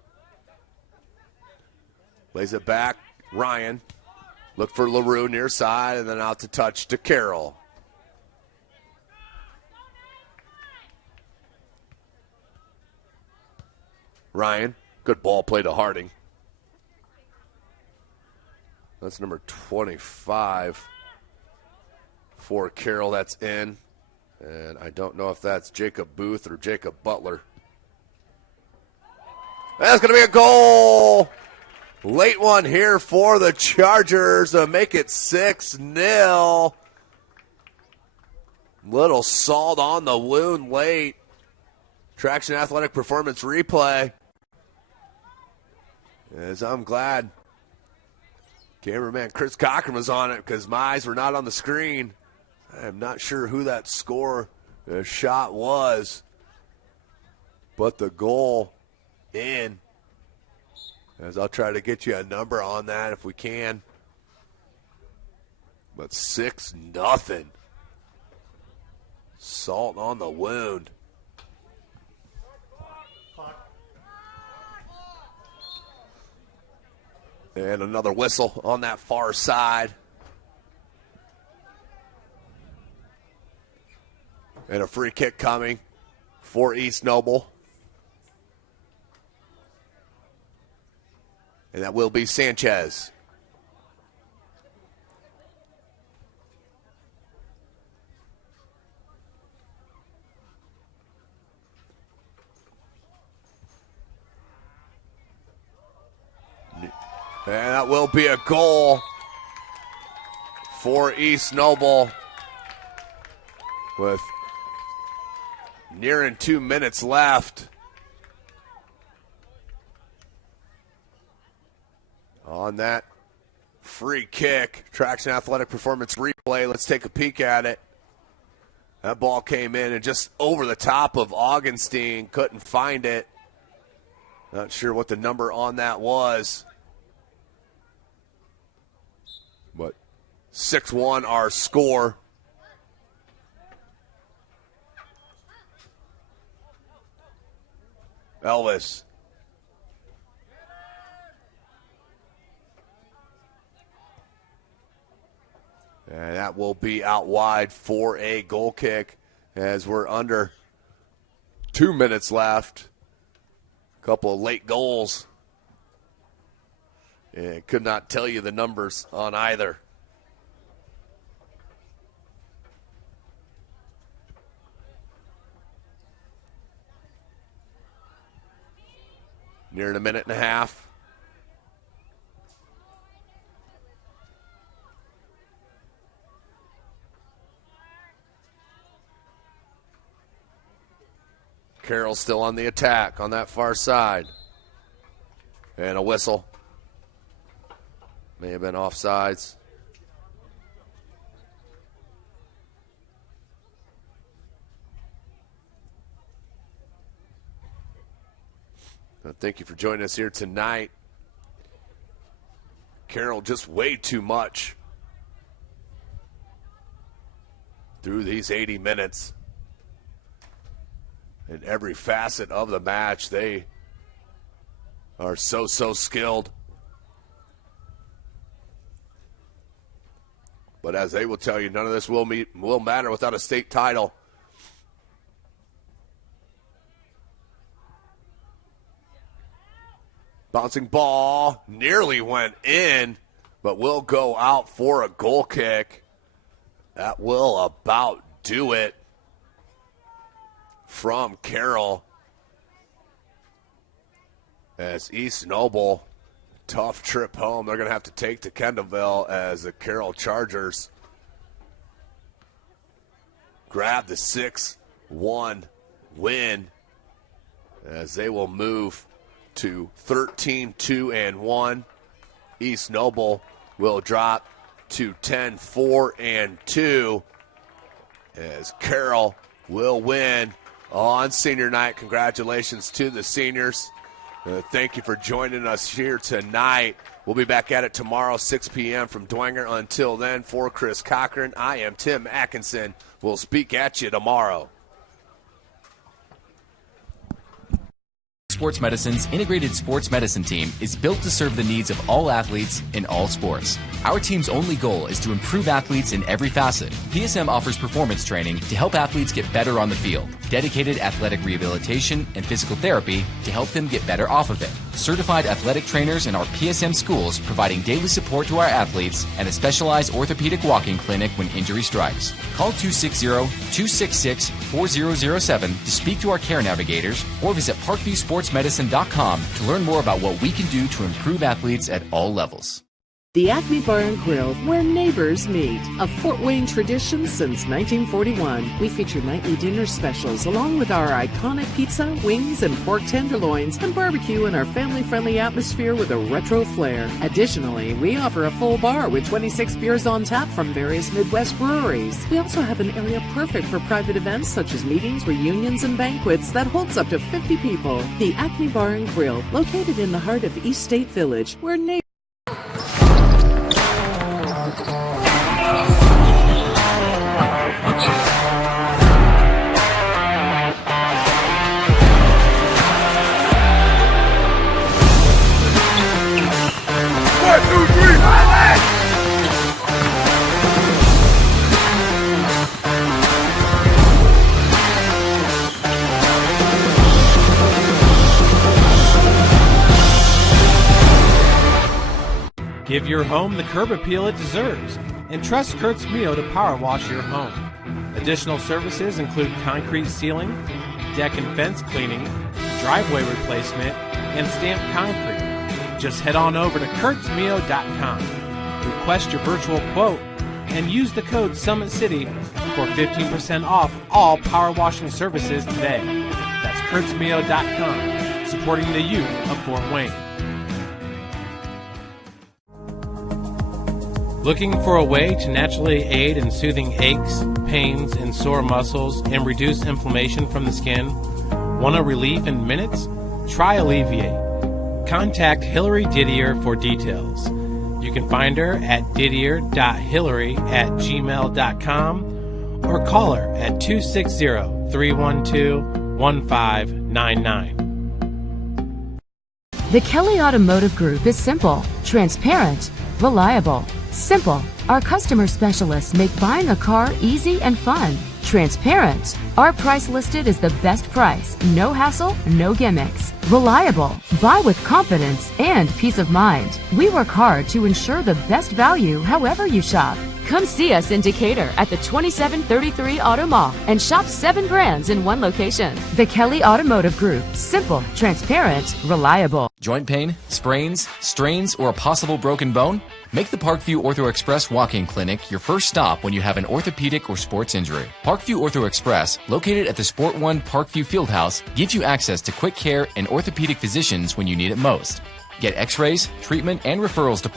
Lays it back. Ryan. Look for LaRue near side, and then out to touch to Carroll. Ryan, good ball play to Harding. That's number 25 for Carroll. That's in. And I don't know if that's Jacob Booth or Jacob Butler. That's going to be a goal. Late one here for the Chargers to make it 6-0. Little salt on the wound late. Traction Athletic Performance replay. As I'm glad cameraman Chris Cochran was on it because my eyes were not on the screen. I am not sure who that shot was. But the goal in. As I'll try to get you a number on that if we can. But 6-0. Salt on the wound. And another whistle on that far side. And a free kick coming for East Noble. And that will be Sanchez. And that will be a goal for East Noble with nearing 2 minutes left. On that free kick, Traction Athletic Performance replay. Let's take a peek at it. That ball came in and just over the top of Augenstein. Couldn't find it. Not sure what the number on that was. But 6-1 our score. Elvis. And that will be out wide for a goal kick as we're under 2 minutes left. A couple of late goals. And could not tell you the numbers on either. Nearing a minute and a half. Carroll still on the attack on that far side. And a whistle. May have been offsides. Thank you for joining us here tonight. Carroll just way too much through these 80 minutes. In every facet of the match, they are so skilled. But as they will tell you, none of this will matter without a state title. Bouncing ball nearly went in, but will go out for a goal kick. That will about do it from Carroll. As East Noble, tough trip home. They're going to have to take to Kendallville as the Carroll Chargers grab the 6-1 win as they will move to 13-2-1. East Noble will drop to 10-4-2 as Carroll will win on senior night. Congratulations to the seniors. Thank you for joining us here tonight. We'll be back at it tomorrow, 6 p.m. from Dwenger. Until then, for Chris Cochran, I am Tim Atkinson. We'll speak at you tomorrow. Sports Medicine's integrated sports medicine team is built to serve the needs of all athletes in all sports. Our team's only goal is to improve athletes in every facet. PSM offers performance training to help athletes get better on the field, dedicated athletic rehabilitation and physical therapy to help them get better off of it, certified athletic trainers in our PSM schools providing daily support to our athletes, and a specialized orthopedic walking clinic when injury strikes. Call 260-266-4007 to speak to our care navigators or visit parkviewsportsmedicine.com to learn more about what we can do to improve athletes at all levels. The Acme Bar and Grill, where neighbors meet. A Fort Wayne tradition since 1941. We feature nightly dinner specials along with our iconic pizza, wings, and pork tenderloins, and barbecue in our family-friendly atmosphere with a retro flair. Additionally, we offer a full bar with 26 beers on tap from various Midwest breweries. We also have an area perfect for private events such as meetings, reunions, and banquets that holds up to 50 people. The Acme Bar and Grill, located in the heart of East State Village, where neighbors Give your home the curb appeal it deserves, and trust Kurt's Mio to power wash your home. Additional services include concrete sealing, deck and fence cleaning, driveway replacement, and stamped concrete. Just head on over to kurtzmio.com, request your virtual quote, and use the code SummitCity for 15% off all power washing services today. That's kurtzmio.com, supporting the youth of Fort Wayne. Looking for a way to naturally aid in soothing aches, pains, and sore muscles and reduce inflammation from the skin? Want a relief in minutes? Try Alleviate. Contact Hillary Didier for details. You can find her at didier.hillary@gmail.com or call her at 260-312-1599. The Kelly Automotive Group is simple, transparent, reliable. Simple. Our customer specialists make buying a car easy and fun. Transparent. Our price listed is the best price. No hassle, no gimmicks. Reliable. Buy with confidence and peace of mind. We work hard to ensure the best value however you shop. Come see us in Decatur at the 2733 Auto Mall and shop 7 brands in one location. The Kelly Automotive Group. Simple, transparent, reliable. Joint pain, sprains, strains, or a possible broken bone? Make the Parkview Ortho Express walk-in clinic your first stop when you have an orthopedic or sports injury. Parkview Ortho Express, located at the Sport One Parkview Fieldhouse, gives you access to quick care and orthopedic physicians when you need it most. Get x-rays, treatment, and referrals to